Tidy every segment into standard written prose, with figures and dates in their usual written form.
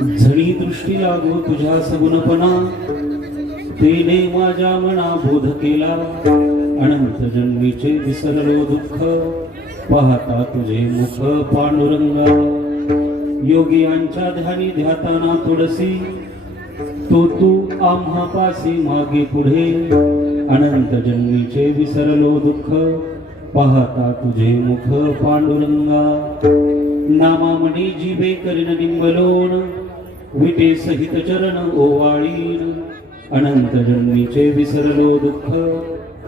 झणी दृष्टी लागो तुझ्या सगुणपणा, तेने माझ्या मना बोध केला. अनंत जन्मीचे विसरलो दुःख, पाहता तुझे मुख पांडुरंगा. योगियांच्या ध्यानी ध्याताना तुळसी, तू आम्हापासी मागे पुढे. अनंत जन्मीचे विसरलो दुःख, पाहता तुझे मुख पांडुरंगा. नामामणी जीवे करीन निंबलोण, विटे सहित चरण ओवाळीन. अनंत जन्मीचे विसरलो दुःख,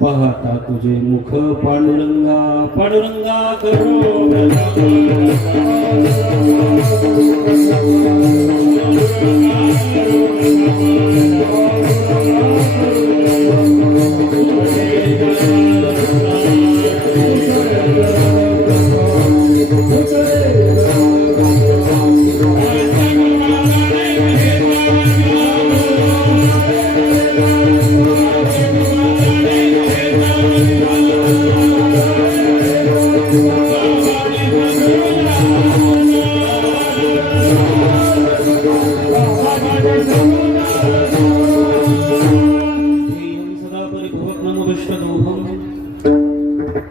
पाहता तुझे मुख पांडुरंगा. पांडुरंगा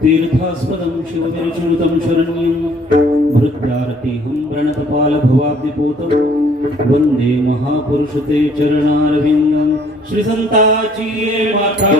तीर्थास्पदं शिवविरचिनुतं शरण्यं, भृत्यार्तिहं प्रणतपालभवाब्धिपूतं. वंदे महापुरुष ते चरणारविंदं. श्री संताची ये माता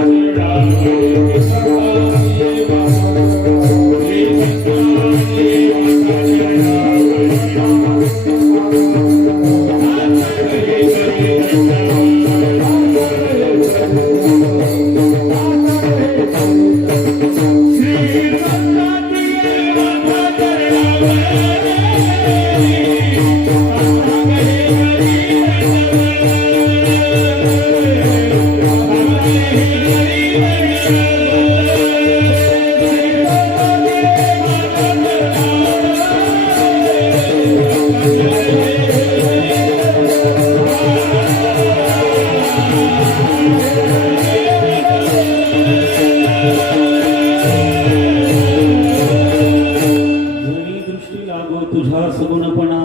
तुझा सगुणपणा,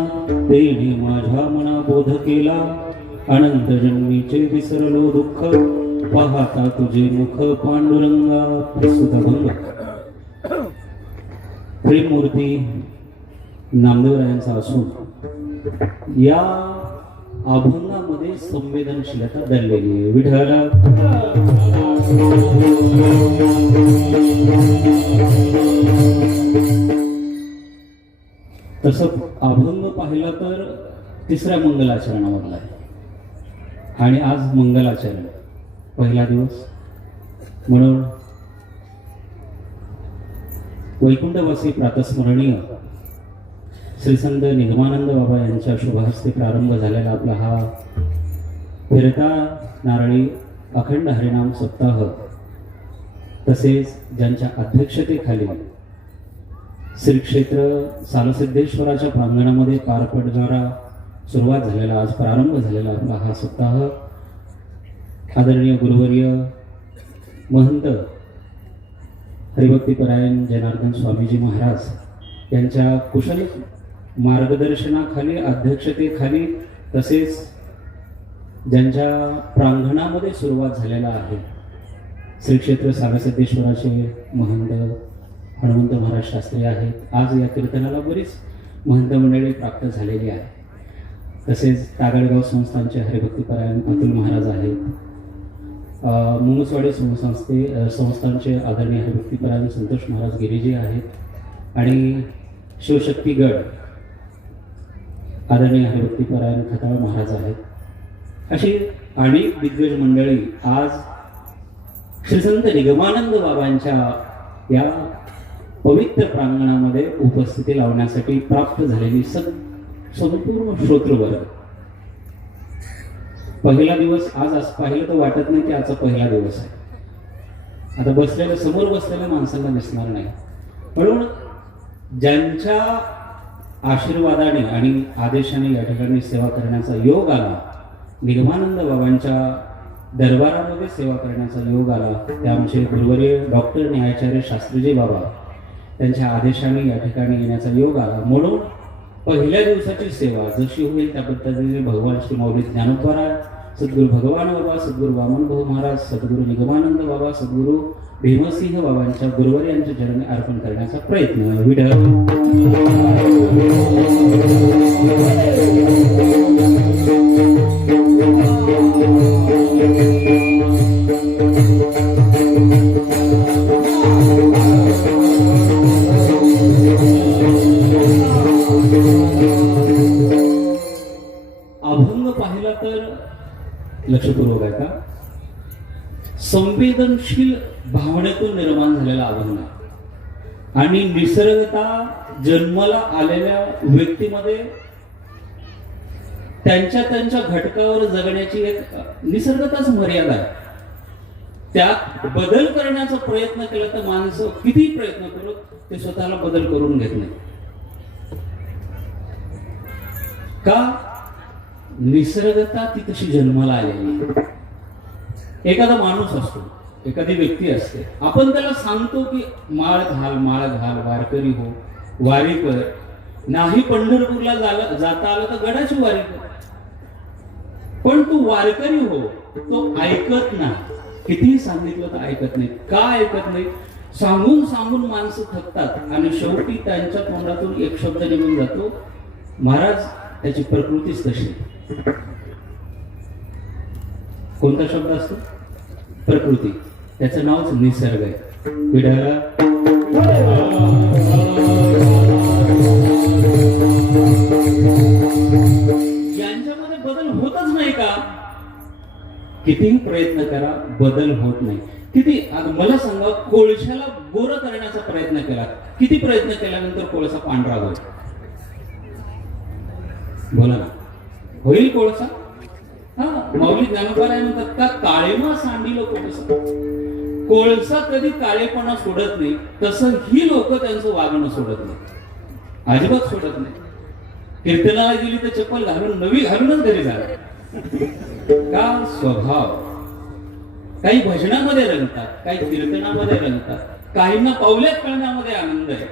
तेने माझ्या मना बोध केला. अनंत जन्मीचे विसरलो दुःख, पाहता तुझे मुख पांडुरंगा. प्रस्तुत अभंग प्रेममूर्ती नामदेवरायांचा असून या अभंगामध्ये संवेदनशीलता दडलेली आहे. विठ्ठला तसं अभंग पाहिला तर तिसऱ्या मंगलाचरणामधला आहे. आणि आज मंगलाचरण पहिला दिवस म्हणून वैकुंठवासी प्रातस्मरणीय श्रीसंत निगमानंद बाबा यांच्या शुभहस्ते प्रारंभ झालेला आपला हा फिरता नारळी अखंड हरिनाम सप्ताह, तसेच ज्यांच्या अध्यक्षतेखाली श्री क्षेत्र सालसिद्धेश्वराच्या प्रांगणामध्ये पार पडणारा सुरुवात झालेला, आज प्रारंभ झालेला आपला हा सप्ताह आदरणीय गुरुवर्य महंत हरिभक्तीपरायण जनार्दन स्वामीजी महाराज यांच्या कुशल मार्गदर्शनाखाली, अध्यक्षतेखाली, तसेच ज्यांच्या प्रांगणामध्ये सुरुवात झालेला आहे श्री क्षेत्र सालसिद्धेश्वराचे महंत हनुमंत महाराज शास्त्री आहेत. आज या कीर्तनाला बरीच महंत मंडळी प्राप्त झालेली आहे. तसेच तागडगाव संस्थानचे हरिभक्तीपरायण अतुल महाराज आहेत. मुंगसवाडी संस्थानचे आदरणीय हरिभक्तीपरायण संतोष महाराज गिरीजी आहेत. आणि शिवशक्तीगड आदरणीय हरिभक्तीपरायण खताळ महाराज आहेत. अशी अनेक दिग्गज मंडळी आज श्रीसंत निगमानंद बाबांच्या या पवित्र प्रांगणामध्ये उपस्थिती लावण्यासाठी प्राप्त झालेली संपूर्ण श्रोतृवर्ग. पहिला दिवस आज पाहिलं तर वाटत नाही की आजचा पहिला दिवस आहे. आता बसलेल्या समोर बसलेल्या माणसांना दिसणार नाही, म्हणून ज्यांच्या आशीर्वादाने आणि आदेशाने या ठिकाणी सेवा करण्याचा योग आला, निगमानंद बाबांच्या दरबारामध्ये सेवा करण्याचा योग आला, ते आमचे गुरुवर्य डॉक्टर न्यायाचार्य शास्त्रीजी बाबा त्यांच्या आदेशाने या ठिकाणी येण्याचा योग आला. म्हणून पहिल्या दिवसाची सेवा जशी होईल त्या पद्धतीने भगवान श्री माऊली ज्ञानोबा, सद्गुरू भगवान बाबा, सद्गुरू वामन भाऊ महाराज, सद्गुरू निगमानंद बाबा, सद्गुरू भीमसिंह बाबांच्या गुरुवारी यांच्या चरणी अर्पण करण्याचा प्रयत्न. विठ्ठल अभंग पाहिला तर लक्षपूर्वक आहे का, संवेदनशील भावनेतून निर्माण झालेला अभंग आणि निसर्गता जन्माला आलेल्या व्यक्तीमध्ये त्यांच्या त्यांच्या घटकावर जगण्याची एक निसर्गताच मर्यादा आहे. त्यात बदल करण्याचा प्रयत्न केला तर माणसं किती प्रयत्न करत ते स्वतःला बदल करून घेत नाही का, निसर्गता ती तशी जन्माला आलेली. एखादा माणूस असतो, एखादी व्यक्ती असते, आपण त्याला सांगतो की माळ घाल वारकरी हो, वारी कर, नाही पंढरपूरला जाता आलं तर गडाची वारी कर, पण तू वारकरी हो, तो ऐकत नाही. कितीही सांगितलं तर ऐकत नाही. का ऐकत नाही? सांगून सांगून माणसं थकतात आणि शेवटी त्यांच्या तोंडातून एक शब्द निघून जातो, महाराज त्याची प्रकृतीच तशी. कोणता शब्द असतो? प्रकृती. त्याचं नावच निसर्ग आहे. यांच्यामध्ये बदल होतच नाही का? कितीही प्रयत्न करा बदल होत नाही. किती मला सांगा, कोळशाला गोरं करण्याचा प्रयत्न केला, किती प्रयत्न केल्यानंतर कोळसा पांढरा होईल? बोला ना, होईल कोळसा? हा, माऊली ज्ञानोबा म्हणतात का, काळेमा सांडिलो कोळसा. कोळसा कधी काळेपणा सोडत नाही, तसं ही लोक त्यांचं वागणं सोडत नाही, अजिबात सोडत नाही. कीर्तनाला गेली तर चप्पल घालून नवी घालूनच घरी जाणार का? स्वभाव. काही भजनामध्ये रंगतात, काही कीर्तनामध्ये रंगतात, काहींना पावल्यात कळण्यामध्ये आनंद आहे,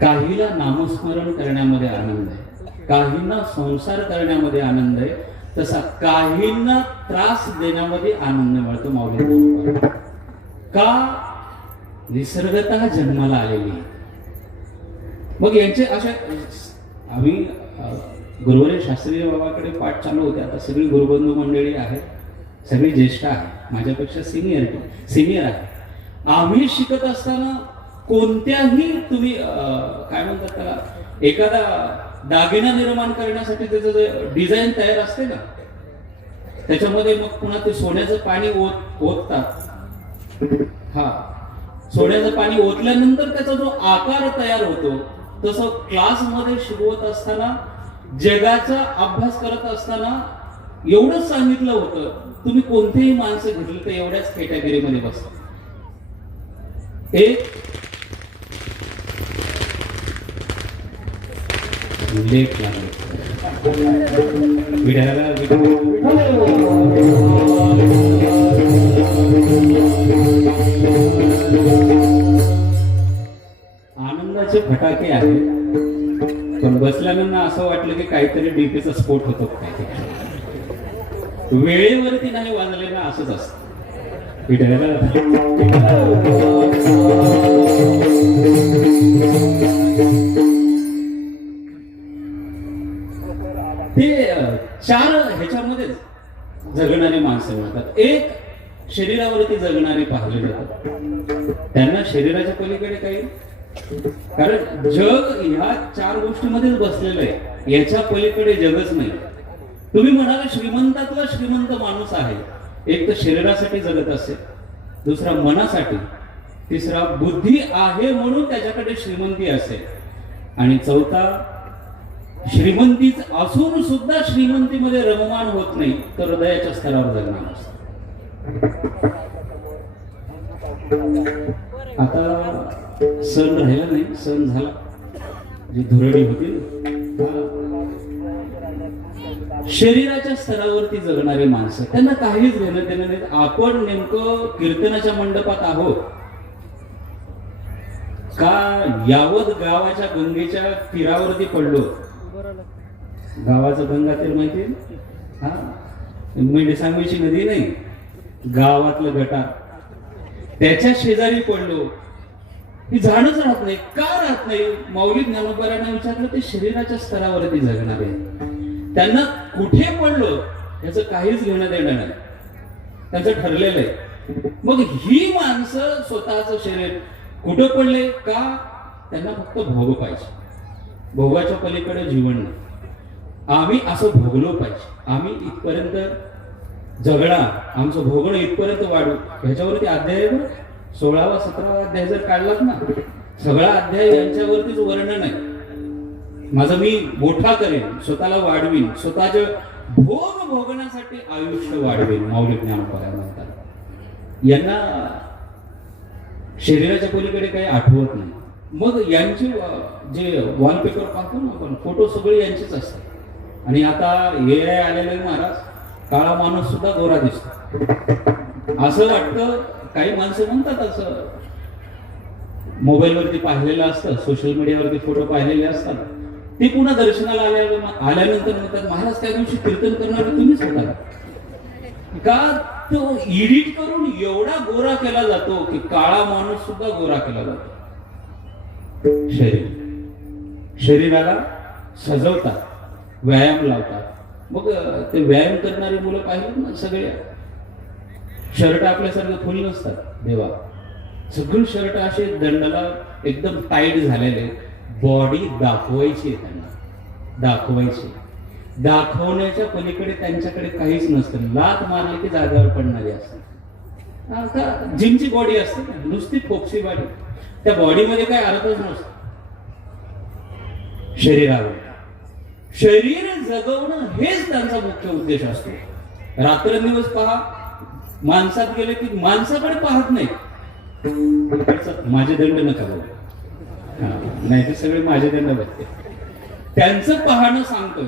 काहीला नामस्मरण करण्यामध्ये आनंद आहे, काहींना संसार करण्यामध्ये आनंद आहे, तसा काहींना त्रास देण्यामध्ये आनंद मिळतो. माऊली का? निसर्गतः जन्माला आलेली. मग यांचे अशा आम्ही गुरुवारी शास्त्रीय बाबाकडे पाठ चालू होते. आता सगळी गुरुबंधू मंडळी आहेत, सगळी ज्येष्ठ आहे, माझ्यापेक्षा सिनियर आहे. आम्ही शिकत असताना कोणत्याही तुम्ही काय म्हणतात त्याला, एखादा दागिना निर्माण करण्यासाठी त्याचं जे डिझाईन तयार असते ना, त्याच्यामध्ये मग पुन्हा ते सोन्याचं पाणी ओततात. हा, सोन्याचं पाणी ओतल्यानंतर त्याचा जो आकार तयार होतो, तसं क्लासमध्ये शिकवत असताना, जगाचा अभ्यास करत असताना एवढंच सांगितलं होतं, तुम्ही कोणतेही माणसं घेतली तर एवढ्याच कॅटेगरीमध्ये बसता. एक लेख लागले आनंदाचे फटाके आहेत, पण बसल्यानंतर असं वाटलं की काहीतरी डीपीचा स्फोट होतो. वेळेवरती नाही वाजले ना, असंच असतं. ते चार ह्याच्यामध्ये जगणारी माणसं मिळतात. एक शरीरावरती जगणारी पाहिले जातात, त्यांना शरीराच्या पलीकडे काही, कारण जग ह्या चार गोष्टीमध्येच बसलेलं आहे, याच्या पलीकडे जगच नाही. तुम्ही म्हणाला श्रीमंतातला श्रीमंत माणूस आहे, एक तर शरीरासाठी जगत असेल, दुसरा मनासाठी, तिसरा बुद्धी आहे म्हणून त्याच्याकडे श्रीमंती असेल, आणि चौथा श्रीमंतीच असून सुद्धा श्रीमंतीमध्ये रममान होत नाही, तर हृदयाच्या स्तरावर जगणार असतो. आता सण राहिला नाही, सण झाला, जी धुरडी होती. शरीराच्या स्तरावरती जगणारी माणसं, त्यांना काहीच घेणं देणं नाही. आपण नेमकं कीर्तनाच्या मंडपात आहोत, का यावत गावाच्या गंगेच्या तीरावरती पडलो. गावाचं गंगा तीर माहिती हा, मेंढसांगवीची नदी नाही, गावातलं गटार, त्याच्या शेजारी पडलो. ही झाडच राहत नाही. का राहत नाही? माऊली ज्ञानोबांना विचारलं, ते शरीराच्या स्तरावरती जगणार आहे. त्यांना कुठे पडलो याचं काहीच घेणं देणं नाही, त्यांचं ठरलेलं आहे. मग ही माणसं स्वतःचं शरीर कुठं पडले? का? त्यांना फक्त भोग पाहिजे, भोगाच्या पलीकडे जीवन नाही. आम्ही असं भोगलो पाहिजे, आम्ही इथपर्यंत जगणार, आमचं भोगणं इथपर्यंत वाढू. ह्याच्यावरती अध्याय 16वा 17वा अध्याय जर काढलात ना, सगळा अध्याय यांच्यावरतीच वर्णन आहे. माझं मी मोठा करेन, स्वतःला वाढवीन, स्वतःचे भोग भोगण्यासाठी आयुष्य वाढवेन. माऊली ज्ञानोबा म्हणतात. यांना शरीराच्या पलीकडे काही आठवत नाही. मग यांचे जे वॉलपेपर पाहतो ना आपण, फोटो सगळे यांचेच असतात. आणि आता AI आलेले महाराज, काळा माणूस सुद्धा गोरा दिसतो असं वाटतं. काही माणसं म्हणतात असं, मोबाईलवरती पाहिलेलं असतं, सोशल मीडियावरती फोटो पाहिलेले असतात. ते पुन्हा दर्शनाला आल्यानंतर म्हणतात, महाराज त्या दिवशी कीर्तन करणारे तुम्हीच होता का? तो एडिट करून एवढा गोरा केला जातो की काळा माणूस सुद्धा गोरा केला जातो. शरीराला सजवतात, व्यायाम लावतात. मग ते व्यायाम करणारी मुलं पाहिजे ना, सगळे शर्ट आपल्यासारखं फुल नसतात देवा, सगळे शर्ट असे दंडाला एकदम टाईट झालेले. बॉडी दाखवायची आहे त्यांना, दाखवायची. दाखवण्याच्या पलीकडे त्यांच्याकडे काहीच नसतं. लात मारली की जागेवर पडणारी असते. आता जिमची बॉडी असते ना, नुसती फोक्सी बॉडी, त्या बॉडीमध्ये काही अर्थच नसतो. शरीरावर शरीर जगवणं हेच त्यांचा मुख्य उद्देश असतो. रात्रंदिवस पहा, माणसात गेले की माणसाकडे पाहत नाही. माझे दंड नका बघू, नाही ते सगळे माझे दंड बघते. त्यांचं पाहणं सांगतोय,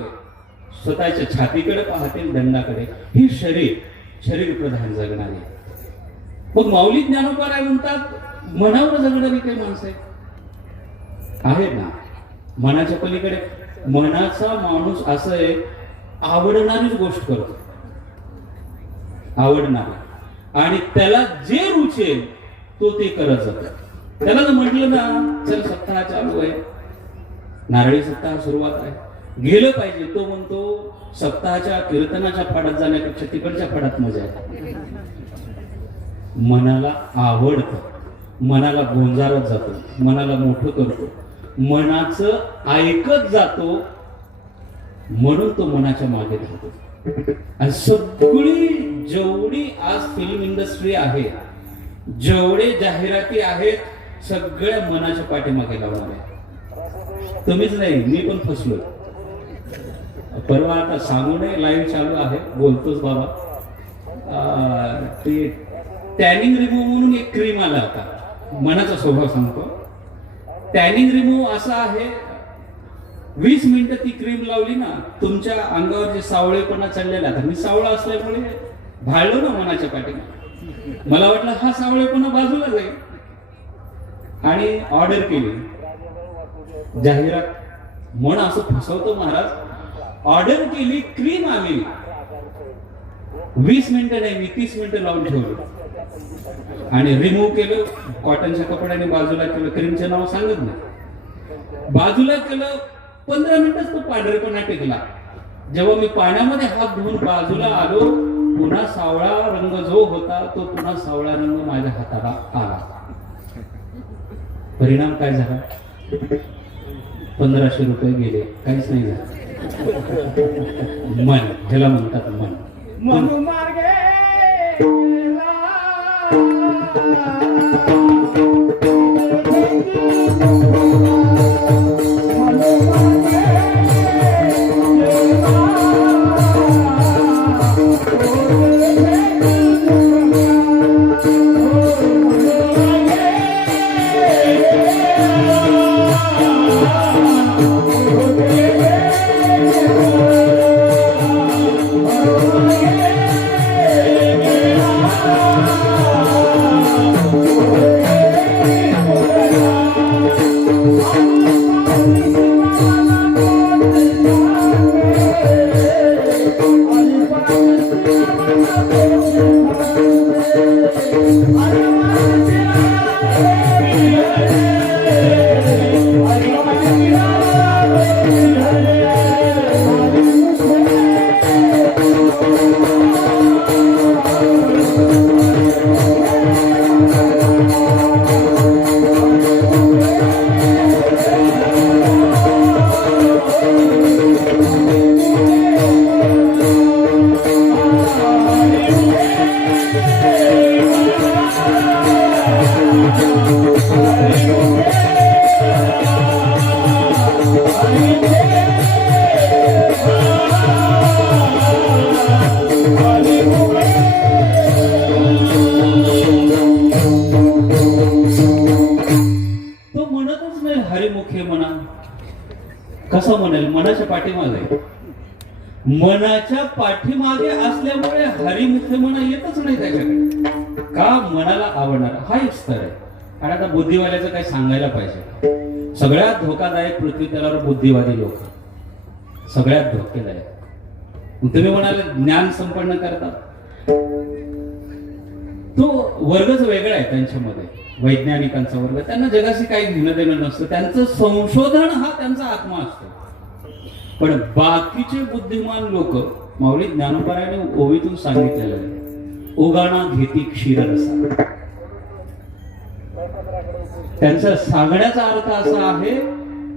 स्वतःच्या छातीकडे पाहतील, दंडाकडे. ही शरीर प्रधान जगणारी. मग माऊली ज्ञानोबा राय म्हणतात, मनावर जगणारी काही माणसं आहेत ना. मनाच्या पलीकडे मनाचा माणूस असं आहे, आवडणारीच गोष्ट करतो, आवडणार, आणि त्याला जे रुचेल तो ते करत जातो. त्याला जर म्हटलं ना, चल सप्ताह चालू आहे, नारळी सप्ताह सुरुवात आहे, गेलं पाहिजे, तो म्हणतो सप्ताहाच्या कीर्तनाच्या फाडात जाण्यापेक्षा तिकडच्या फाडात मजा आहे. मनाला आवडतं, मनाला गोंजारत जातो, मनाला मोठं करतो, मनाचं ऐकत जातो, म्हणून तो मनाच्या मागे धावतो. आणि सगळी जेवढी आज फिल्म इंडस्ट्री आहे, जेवढे जाहिराती आहेत, सगळ्या मनाच्या पाठीमागे लावणार आहे. तुम्हीच नाही, मी पण फसलो. परवा आता सांगू नये, लाईव्ह चालू आहे, बोलतोच बाबा. ते टॅनिंग रिमूव्ह म्हणून एक क्रीम आला होता, मनाचा स्वभाव सांगतो. टॅनिंग रिमूव्ह असा आहे, 20 मिनिटं ती क्रीम लावली ना, तुमच्या अंगावर जे सावळेपणा चढलेला, आता मी सावळा असल्यामुळे भाळलो ना मनाच्या पाठीमागे. मला वाटलं हा सावळेपणा बाजूला जाईल, आणि ऑर्डर केली जाहिरात. मन असं फसवतो महाराज. ऑर्डर केली, क्रीम आली, 20 मिनिटं नाही, मी 30 मिनिटं लावून ठेवली आणि रिमूव्ह केलं. कॉटनच्या कपड्याने बाजूला केलं, क्रीमचे नाव सांगत नाही, बाजूला केलं. 15 मिनिटच तो पांढरेपणा टिकला. जेव्हा मी पाण्यामध्ये हात धुवून बाजूला आलो, पुन्हा सावळा रंग जो होता तो पुन्हा सावळा रंग माझ्या हाताला आला. परिणाम काय झाला? 1500 रुपये गेले, काहीच नाही झालं. मन, ह्याला म्हणतात मन. पाठीमागे आहे. मनाच्या पाठीमागे असल्यामुळे हरिमुख म्हणा येतच नाही त्याच्याकडे. का? मनाला आवडणार हा एक स्तर आहे. आणि आता बुद्धिवाल्याचं काही सांगायला पाहिजे. सगळ्यात धोकादायक पृथ्वी तलावर बुद्धिवादी लोक, सगळ्यात धोकेदायक. तुम्ही म्हणाले ज्ञान संपन्न करतात, तो वर्गच वेगळा आहे त्यांच्यामध्ये. वैज्ञानिकांचा वर्ग, त्यांना जगाशी काही घेणं देणं नसतं, त्यांचं संशोधन हा त्यांचा आत्मा असतो. पण बाकीचे बुद्धिमान लोक, माऊली ज्ञानोबाराने ओवीतून सांगितलेलं आहे, उगाणा घेती क्षीररसा. त्यांचा सांगण्याचा अर्थ असा आहे,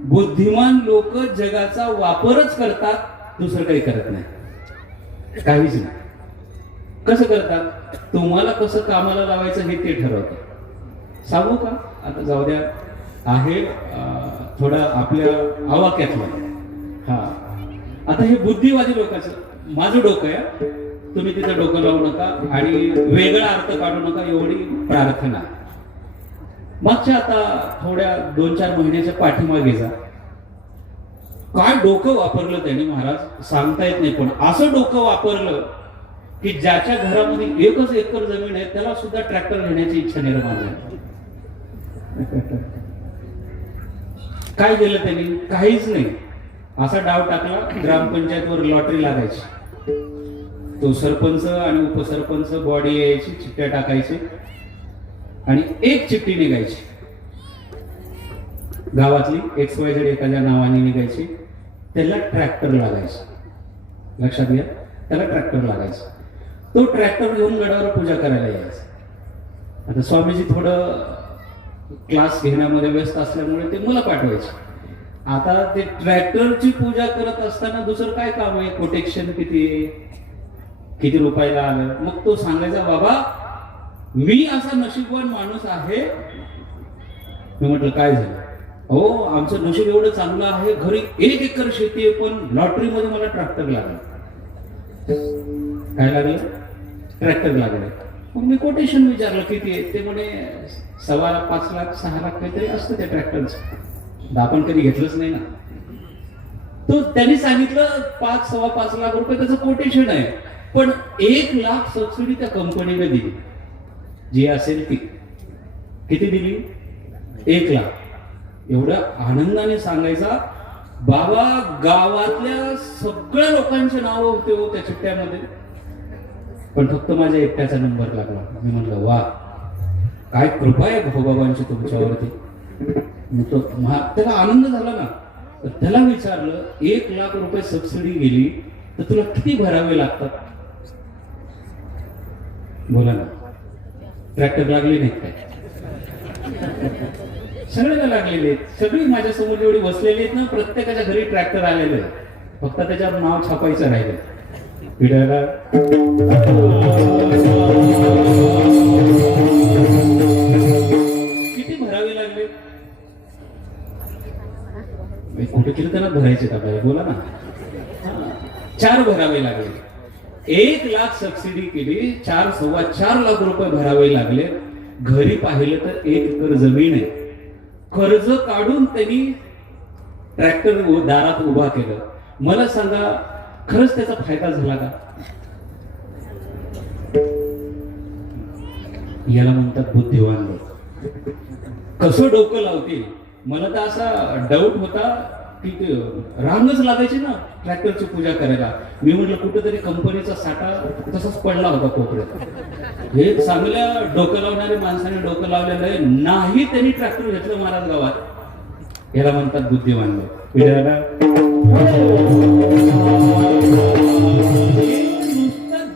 बुद्धिमान लोक जगाचा वापरच करतात, दुसरं काही करत नाही, काहीच नाही. कसं करतात? तुम्हाला कसं कामाला लावायचं हे ते ठरवतात. सांगू का? आता जाऊ द्या, आहे थोडं आपल्या आवाक्यातलं. हा, आता हे बुद्धिवादी लोकांचं, माझं डोकं आहे, तुम्ही तिथं डोकं लावू नका आणि वेगळा अर्थ काढू नका, एवढी प्रार्थना. मागच्या आता थोड्या 2-4 महिन्याच्या पाठीमागे जा, काय डोकं वापरलं त्यांनी महाराज सांगता येत नाही. पण असं डोकं वापरलं की ज्याच्या घरामध्ये 1 एकर जमीन आहे त्याला सुद्धा ट्रॅक्टर घेण्याची इच्छा निर्माण झाली. काय केलं त्यांनी? काहीच नाही. असा डाव टाकला, ग्रामपंचायतवर लॉटरी लागायची, तो सरपंच आणि उपसरपंच बॉडी यायची, चिठ्ठ्या टाकायची आणि एक चिठ्ठी निघायची गावातली XYZ एखाद्या नावाने निघायची, त्याला ट्रॅक्टर लागायचं. लक्षात घ्या, त्याला ट्रॅक्टर लागायचं. तो ट्रॅक्टर घेऊन गडावर पूजा करायला यायचा. आता स्वामीजी थोडं क्लास घेण्यामध्ये व्यस्त असल्यामुळे ते मुलं पाठवायचे. आता ते ट्रॅक्टरची पूजा करत असताना दुसरं काय काम आहे? कोटेक्शन किती रुपयाला आलं? मग तो सांगायचा, बाबा मी असा नशीबवान माणूस आहे. मी म्हटलं काय झालं? हो, आमचं नशीब एवढं चांगलं आहे, घरी 1 एकर शेती आहे, पण लॉटरीमध्ये मला ट्रॅक्टर लागलं. काय लागलं? ट्रॅक्टर लागलं. मग मी कोटेशन विचारलं किती आहे? ते म्हणे 1.25 लाख 5 लाख 6 लाख काहीतरी असतं त्या ट्रॅक्टरचं. आपण कधी घेतलंच नाही ना. तो त्यांनी सांगितलं 5-5.25 लाख रुपये त्याचं कोटेशन आहे, पण 1 लाख सबसिडी त्या कंपनीने दिली, जी असेल ती. किती दिली? 1 लाख. एवढ्या आनंदाने सांगायचा, बाबा गावातल्या सगळ्या लोकांचे नाव होते हो त्या चिठ्ठ्यामध्ये, पण फक्त माझ्या एकट्याचा नंबर लागला. मी म्हटलं वा, काय कृपा आहे भोबाबांची तुमच्यावरती. त्याला आनंद झाला ना. तर त्याला विचारलं, 1 लाख रुपये सबसिडी गेली तर तुला किती भरावे लागतात? बोला ना. ट्रॅक्टर लागले नाहीत काय? सगळ्याला लागलेले आहेत. सगळी माझ्या समोर जेवढी बसलेली आहेत ना, प्रत्येकाच्या घरी ट्रॅक्टर आलेलं आहे, फक्त त्याच्यावर नाव छापायचं राहिलं. पिढ्याला किती भरावे लागले? कुठे कीर्तनात भरायचे आपल्याला? बोला ना. 4 भरावे लागले. 1 लाख सबसिडी केली, 4-4.25 लाख रुपये भरावे लागले. घरी पाहिलं तर 1 एकर जमीन आहे. कर्ज काढून त्यांनी ट्रॅक्टर दारात उभा केलं. मला सांगा, खरंच त्याचा फायदा झाला का? याला म्हणतात बुद्धिवान लोक. कसं डोकं लावतील? मला तर असा डाऊट होता की रांगच लागायची ना ट्रॅक्टरची पूजा करायला. मी म्हटलं कुठेतरी कंपनीचा साठा तसाच पडला होता कोपऱ्यात. हे चांगल्या डोकं लावणाऱ्या माणसाने डोकं लावलेलं आहे नाही, त्यांनी ट्रॅक्टर घेतलं महाराज गावात. याला म्हणतात बुद्धिमान लोक.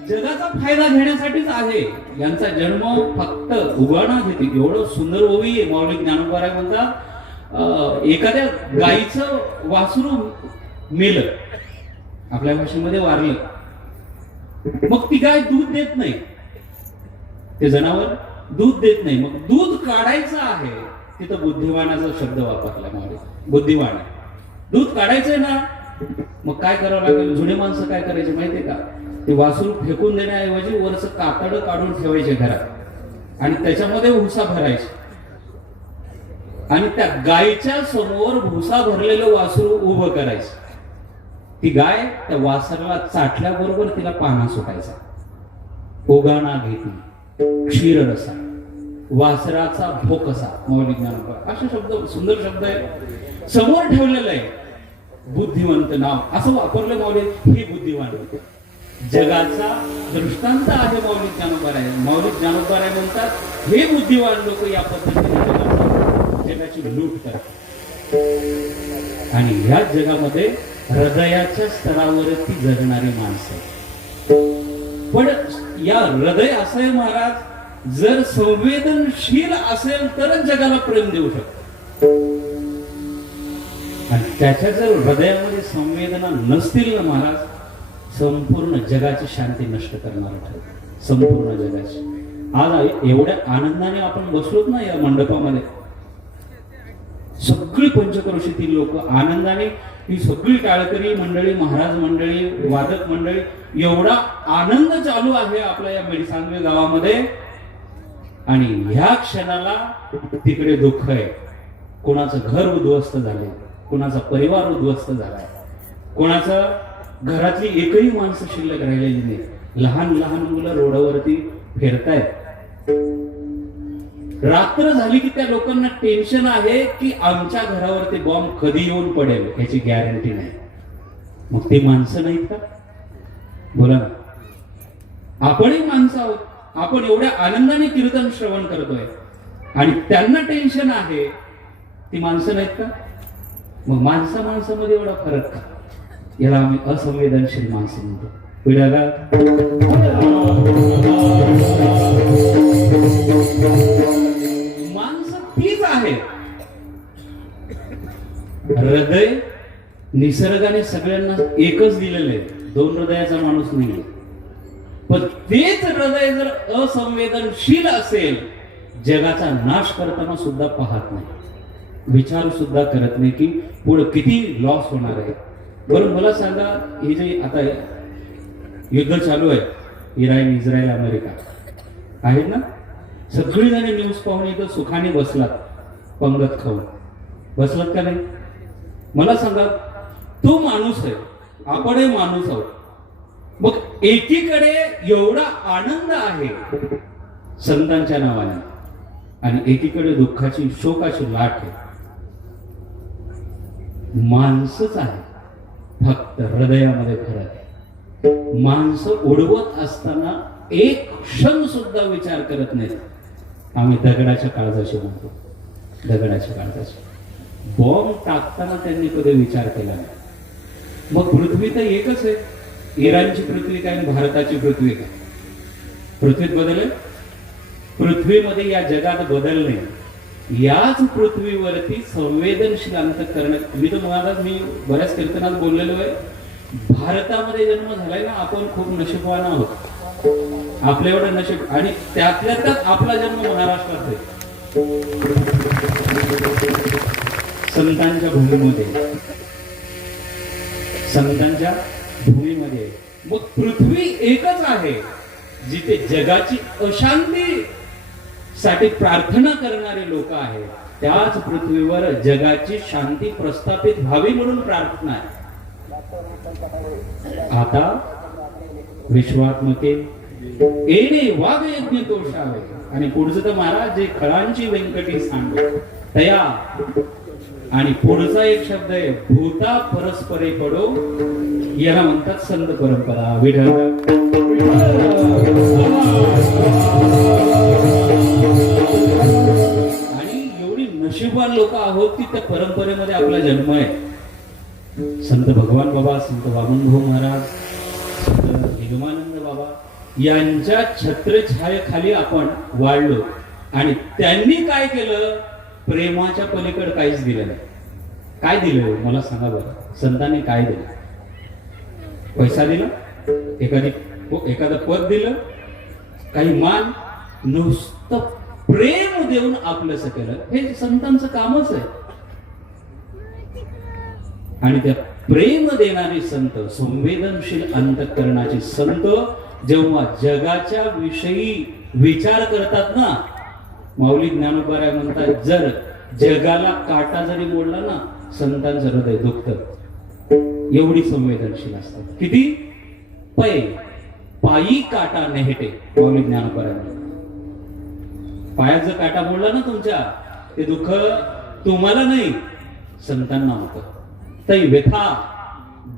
जगाचा फायदा घेण्यासाठीच आहे. यांचा जन्म फक्त उगाणा घेते. एवढं सुंदर ओवी आहे. माऊली ज्ञानोबा म्हणतात, एखाद्या गाईचं वासरू मेलं, आपल्या भाषेमध्ये वारलं, मग ती गाय दूध देत नाही, ते जनावर दूध देत नाही. मग दूध काढायचं आहे, तिथं बुद्धिवानाचा शब्द वापरला. माऊली बुद्धिवान आहे. दूध काढायचंय ना, मग काय करावं लागेल? जुने माणसं काय करायचे माहितीये का? ते वासरू फेकून देण्याऐवजी वरचं कातड काढून ठेवायचे घरात आणि त्याच्यामध्ये भुसा भरायचे आणि त्या गायीच्या समोर भुसा भरलेलं वासरू उभं करायचं ती गाय त्या वासराला चाटल्याबरोबर तिला पाना सुटायचा. ओगाणा घेतली क्षीररसा, वासराचा भोकसा, मौलिक ज्ञानोबा असे शब्द, सुंदर शब्द आहे, समोर ठेवलेलं आहे. बुद्धिवंत नाव असं वापरलं मौलिक, हे बुद्धिवान होते. जगाचा दृष्टांत आहे मौलिक ज्ञानोबाराय. मौलिक ज्ञानोबाराय म्हणतात हे बुद्धिवान लोक या पद्धतीने जगाची लूट करतात. आणि ह्याच जगामध्ये हृदयाच्या स्तरावरती जगणारी माणसं. पण या हृदय असं आहे महाराज, जर संवेदनशील असेल तरच जगाला प्रेम देऊ शकतो. आणि त्याच्या जर हृदयामध्ये संवेदना नसतील ना महाराज, संपूर्ण जगाची शांती नष्ट करणार ठरते. संपूर्ण जगाची. आज एवढ्या आनंदाने आपण बसलोत ना या मंडपामध्ये, सगळी पंचक्रोशीतील लोक आनंदाने, ही सगळी टाळकरी मंडळी, महाराज मंडळी, वादक मंडळी, एवढा आनंद चालू आहे आपल्या या मेडसांगवे गावामध्ये. आणि ह्या क्षणाला तिकडे दुःख आहे. कोणाचं घर उद्ध्वस्त झाले, कोणाचा परिवार उद्ध्वस्त झालाय, कोणाचं घरातली एकही माणसं शिल्लक राहिलेली नाही. लहान लहान मुलं रोडवरती फिरतायत. रात्र झाली की त्या लोकांना टेन्शन आहे की आमच्या घरावरती बॉम्ब कधी येऊन पडेल याची गॅरंटी नाही. मग ती माणसं नाहीत का? बोला ना. आपणही माणसं आहोत. आपण एवढ्या आनंदाने कीर्तन श्रवण करतोय आणि त्यांना टेन्शन आहे, ती माणसं नाहीत का? मग माणसामध्ये एवढा फरक का? याला आम्ही असंवेदनशील माणसं म्हणतो. पिढ्याला माणसं तीच आहे. हृदय निसर्गाने सगळ्यांना एकच दिलेलं आहे, दोन हृदयाचा माणूस नाहीये. पण तेच हृदय जर असंवेदनशील असेल, जगाचा नाश करताना सुद्धा पाहत नाही, विचार सुद्धा करत नाही की पुढे किती लॉस होणार आहे. बरं मला सांगा, हे जे आता युद्ध चालू आहे, इराण, इस्रायल, अमेरिका आहेत ना, सगळी जण न्यूज पाहून इथं सुखाने बसलात, पंगत खाऊन बसलात का नाही? मला सांगा, तो माणूस आहे, आपणही माणूस आहोत. मग एकीकडे एवढा आनंद आहे संतांच्या नावाने आणि एकीकडे दुःखाची, शोकाची लाट आहे. माणसंच आहे, फक्त हृदयामध्ये फरक आहे. माणसं उडवत असताना एक क्षण सुद्धा विचार करत नाहीत. आम्ही दगडाच्या काळजाशी म्हणतो, दगडाच्या काळजाशी. बॉम्ब टाकताना त्यांनी कधी विचार केला नाही. मग पृथ्वी तर एकच आहे. इराणची पृथ्वी काय, भारताची पृथ्वी काय? पृथ्वीत बदल आहे? पृथ्वीमध्ये या जगात बदल नाही. याच पृथ्वीवरती संवेदनशील अंतःकरण. मी तर महाराज, मी बऱ्याच कीर्तनात बोललेलो आहे, भारतामध्ये जन्म झालाय ना, आपण खूप नशीबवान आहोत. आपल्या एवढं नशीब. आणि त्यातल्या त्यात आपला जन्म महाराष्ट्रात आहे, संतांच्या भूमीमध्ये, संतांच्या भूमीमध्ये. मग पृथ्वी एकच आहे जिथे जगाची अशांती साठी प्रार्थना करणारे लोक आहेत. त्याच पृथ्वीवर जगाची शांती प्रस्थापित व्हावी म्हणून प्रार्थना आहे. आता विश्वात्मके येणे वाघ यज्ञ तोषावे. आणि पुढचं तर महाराज जे खळांची व्यंकटी सांगतो तया. आणि पुढचा एक शब्द आहे, भूता परस्परे पडो, याला म्हणतात संत परंपरा. विठ्ठल आणि एवढी नशीबवान लोक आहोत की त्या परंपरेमध्ये आपला जन्म आहे. संत भगवान बाबा, संत वामनभाऊ महाराज, संत निगमानंद बाबा यांच्या छत्रछायेखाली आपण वाढलो. आणि त्यांनी काय केलं? प्रेमाच्या पलीकडे काहीच दिलं नाही. काय दिलं मला सांगा बरं? संतांनी काय दिलं? पैसा दिला, एखादं पद दिलं, काही मान? नुसतं प्रेम देऊन आपलंसं केलं. हे संतांचं कामच आहे. आणि त्या प्रेम देणारी संत, संवेदनशील अंतःकरणाचे संत जेव्हा जगाच्या विषयी विचार करतात ना, माऊली ज्ञानोबा म्हणतात, जर जगाला काटा जरी मोडला ना, संतांचं हृदय दुखतं. एवढी संवेदनशील असतात. किती? पायी काटा नेहटे. माऊली ज्ञानोबांनी पायात जर काटा मोडला ना तुमच्या, ते दुःख तुम्हाला नाही संतांना होतं. तै व्यथा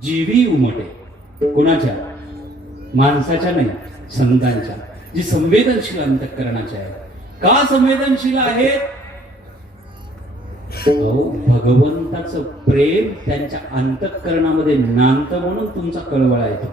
जीवी उमटे. कुणाच्या? माणसाच्या नाही, संतांच्या, जी संवेदनशील अंतःकरणाच्या आहे. का संवेदनशील आहेत? भगवंताचं प्रेम त्यांच्या अंतःकरणामध्ये नांदतं म्हणून तुमचा कळवळा येतो.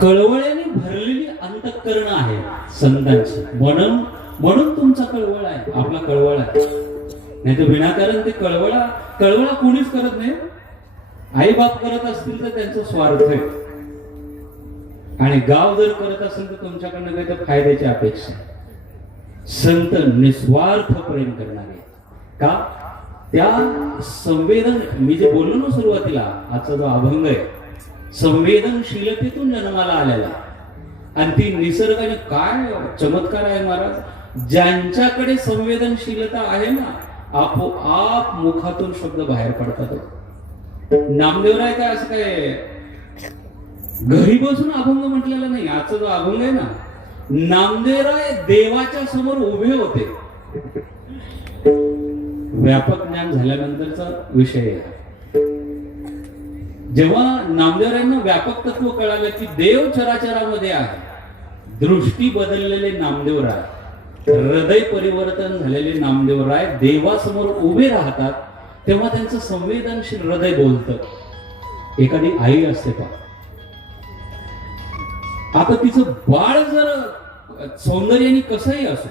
कळवळ्याने भरलेली अंतःकरण आहे संतांची. म्हणून तुमचा कळवळ आहे, आपला कळवळ आहे. नाही तर विनाकारण ते कळवळा कोणीच करत नाही. आई बाप करत असतील तर त्यांचा स्वार्थ आहे, आणि गाव जर करत असेल तर तुमच्याकडनं काही तर फायद्याची अपेक्षा. संत निस्वार्थ प्रेम करणारे. का? त्या संवेदन, मी जे बोललो ना सुरुवातीला, आजचा जो अभंग आहे, संवेदनशीलतेतून जन्माला आलेला. आणि ती निसर्गाने काय चमत्कार आहे महाराज. ज्यांच्याकडे संवेदनशीलता आहे ना, आपोआप मुखातून शब्द बाहेर पडतात. नामदेवराय काय असं काय घरी बसून अभंग म्हटलेला नाही. आजचा जो अभंग आहे ना, नामदेवराय देवाच्या समोर उभे होते. व्यापक ज्ञान झाल्यानंतरचा विषय आहे. जेव्हा नामदेवरायांना व्यापक तत्व कळालं की देव चराचरामध्ये आहे, दृष्टी बदललेले नामदेवराय, हृदय परिवर्तन झालेले नामदेवराय देवासमोर उभे राहतात, तेव्हा त्यांचं संवेदनशील हृदय बोलतं. एखादी आई असते का, आता तिचं बाळ जर सौंदर्याने कसंही असो,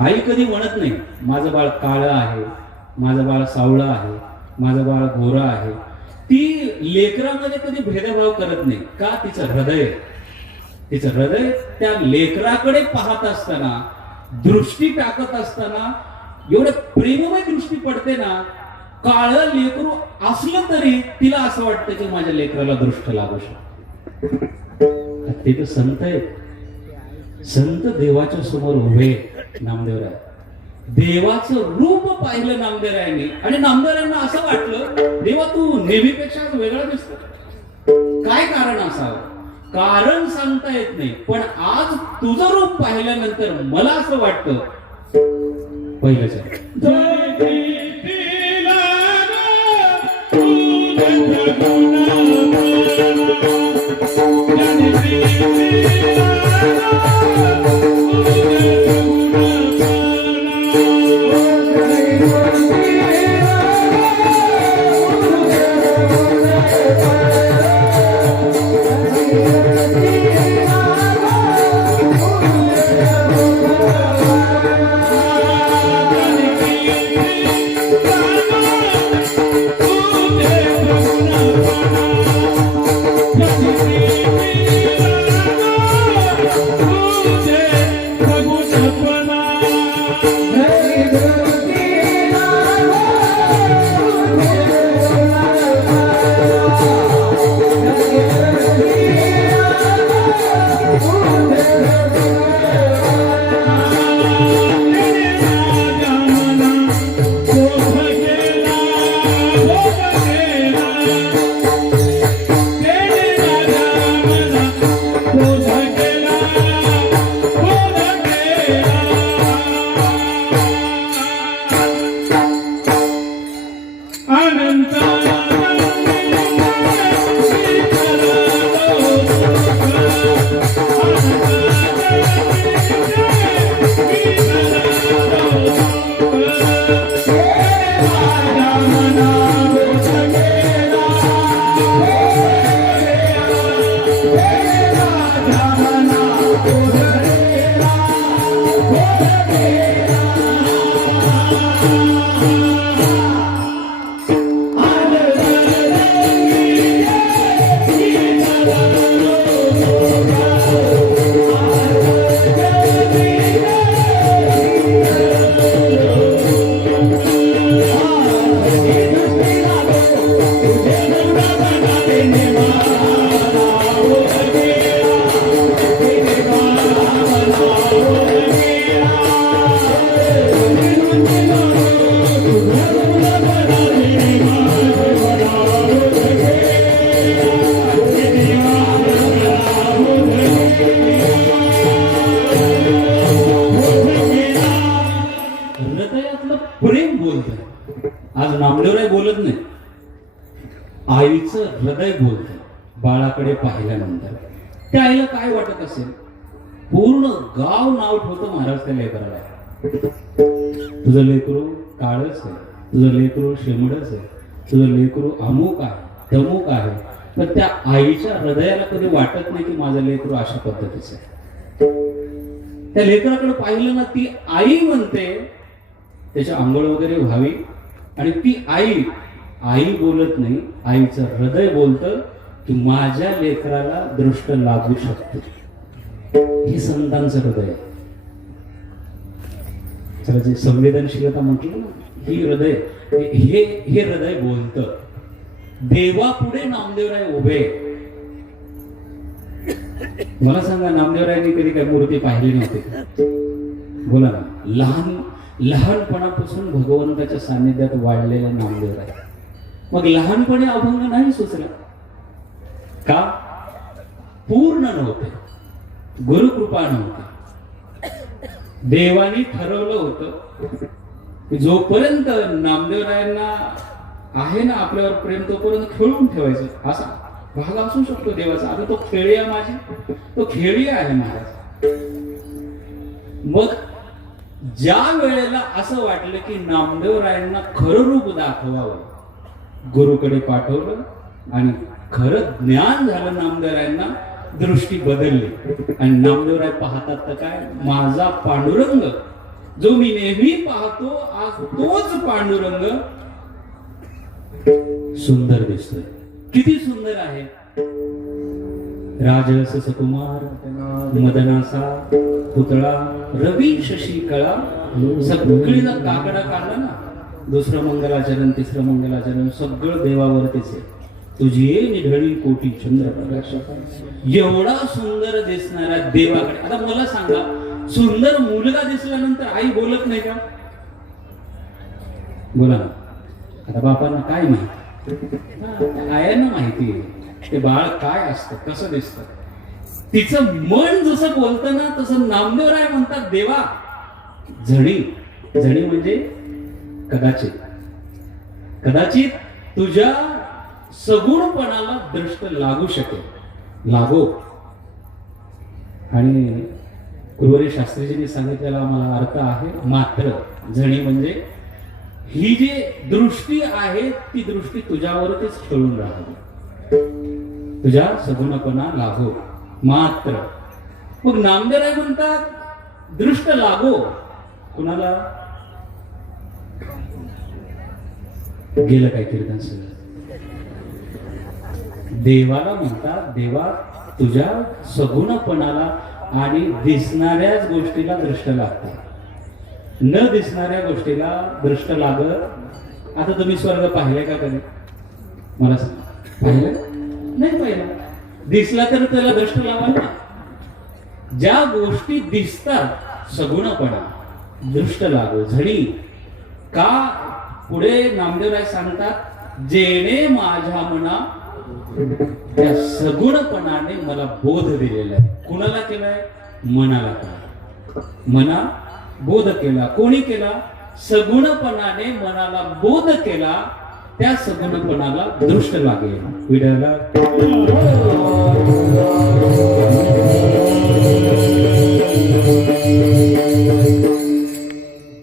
आई कधी म्हणत नाही माझं बाळ काळं आहे, माझं बाळ सावळं आहे, माझं बाळ गोरं आहे. ती लेकरामध्ये कधी भेदभाव करत नाही. का? तिचं हृदय त्या लेकराकडे पाहत असताना, दृष्टी टाकत असताना एवढं प्रेममय दृष्टी पडते ना, काळं लेकरू असलं तरी तिला असं वाटतं की माझ्या लेकराला दृष्ट लागू शकते. ते तर संत आहेत. संत देवाच्या समोर उभे. नामदेवराय देवाचं रूप पाहिलं नामदेवरायांनी, आणि नामदेवरायांना असं वाटलं देवा तू नेहमीपेक्षा वेगळा दिसतो. काय कारण असावं? कारण सांगता येत नाही, पण आज तुझं रूप पाहिल्यानंतर मला असं वाटतं पहिलंच Yeah. आज नामदेवराय बोलत नाही, आईचं हृदय बोलतं बाळाकडे पाहिल्यानंतर. त्या आईला काय वाटत असेल? पूर्ण गाव नाव ठेवतं महाराज त्या लेकराला. तुझं लेकरू काळच आहे, तुझं लेकरू शेंबडच आहे, तुझं लेकरू अमुक आहे तमुक आहे. पण त्या आईच्या हृदयाला कधी वाटत नाही की माझं लेकरू अशा पद्धतीचं आहे. त्या लेकराकडे पाहिलं ना, ती आई म्हणते त्याची आंघोळ वगैरे व्हावी, आणि ती आई बोलत नाही, आईचं हृदय बोलतं की माझ्या लेकराला दृष्ट लागू शकते. हे संतांचं हृदय आहे. चला, जे संवेदनशीलता म्हटलं ना, ही हृदय, हे हृदय बोलतं. देवापुढे नामदेवराय उभे. मला सांगा, नामदेवरायांनी कधी काय मूर्ती पाहिली नव्हती? बोला ना. लहानपणापासून भगवंताच्या सान्निध्यात वाढलेला नामदेवराय. मग लहानपणी अभंग नाही सुचला का? पूर्ण नव्हते, गुरुकृपा नव्हती. देवानी ठरवलं होतं की जोपर्यंत नामदेवरायांना आहे ना आपल्यावर प्रेम, तोपर्यंत खेळून ठेवायचं. असा भाग असू शकतो देवाचा. आता तो खेळी आहे माझी, तो खेळी आहे महाराज. मग ज्या वेळेला असं वाटलं की नामदेवरायांना खरं रूप दाखवावं, गुरुकडे पाठवलं आणि खरं ज्ञान झालं नामदेवरायांना, दृष्टी बदलली. आणि नामदेवराय पाहतात तर काय, माझा पांडुरंग जो मी नेहमी पाहतो, आज तोच पांडुरंग सुंदर दिसतोय. किती सुंदर आहे. राजस सकुमार मदनासा पुतळा रवी शशी कळा. सगळीला काकडा काढला ना, दुसरं मंगलाचरण तिसरं मंगलाचरण सगळं देवावरतीच आहे. तुझी निढळी कोटी चंद्र प्रकाश. एवढा सुंदर दिसणारा देवाकडे. आता मला सांगा, सुंदर मुलगा दिसल्यानंतर आई बोलत नाही का? बोला ना. आता बापांना काय माहिती, आयांना माहिती आहे ते बाळ काय असतं, कसं दिसतं. तिचं मन जसं बोलतं ना, तसं नामदेवराय म्हणतात, देवा झणी म्हणजे कदाचित तुझ्या सगुणपणाला दृष्ट लागू शकेल, लागो. आणि कुरवरे शास्त्रीजींनी सांगितलेला मला अर्थ आहे. मात्र झणी म्हणजे ही जी दृष्टी आहे, ती दृष्टी तुझ्यावरतीच खेळून राहावी, तुझ्या सगुणपणा लागो. मात्र मग नामदेवराय म्हणतात दृष्ट लागो. कुणाला? गेलं काय कीर्तन सगळं. देवाला म्हणतात, देवा तुझ्या सगुणपणाला आणि दिसणाऱ्याच गोष्टीला दृष्ट लागतात, न दिसणाऱ्या गोष्टीला दृष्ट लागत. आता तुम्ही स्वर्ग पाहिले का कधी? मला सांगा, पाहिलं नाही? पाहिलं. दिसला तर त्याला दृष्ट लावाल ना. ज्या गोष्टी दिसतात सगुणपणा, दृष्ट लागो. झणी का? पुढे नामदेवराय सांगतात, जेणे माझ्या मना त्या सगुणपणाने मला बोध दिलेला आहे. कुणाला केलाय? मनाला केला. मना बोध केला. कोणी केला? सगुणपणाने मनाला बोध केला. त्या सगुणपणाला दृष्ट लागेल. विड्याला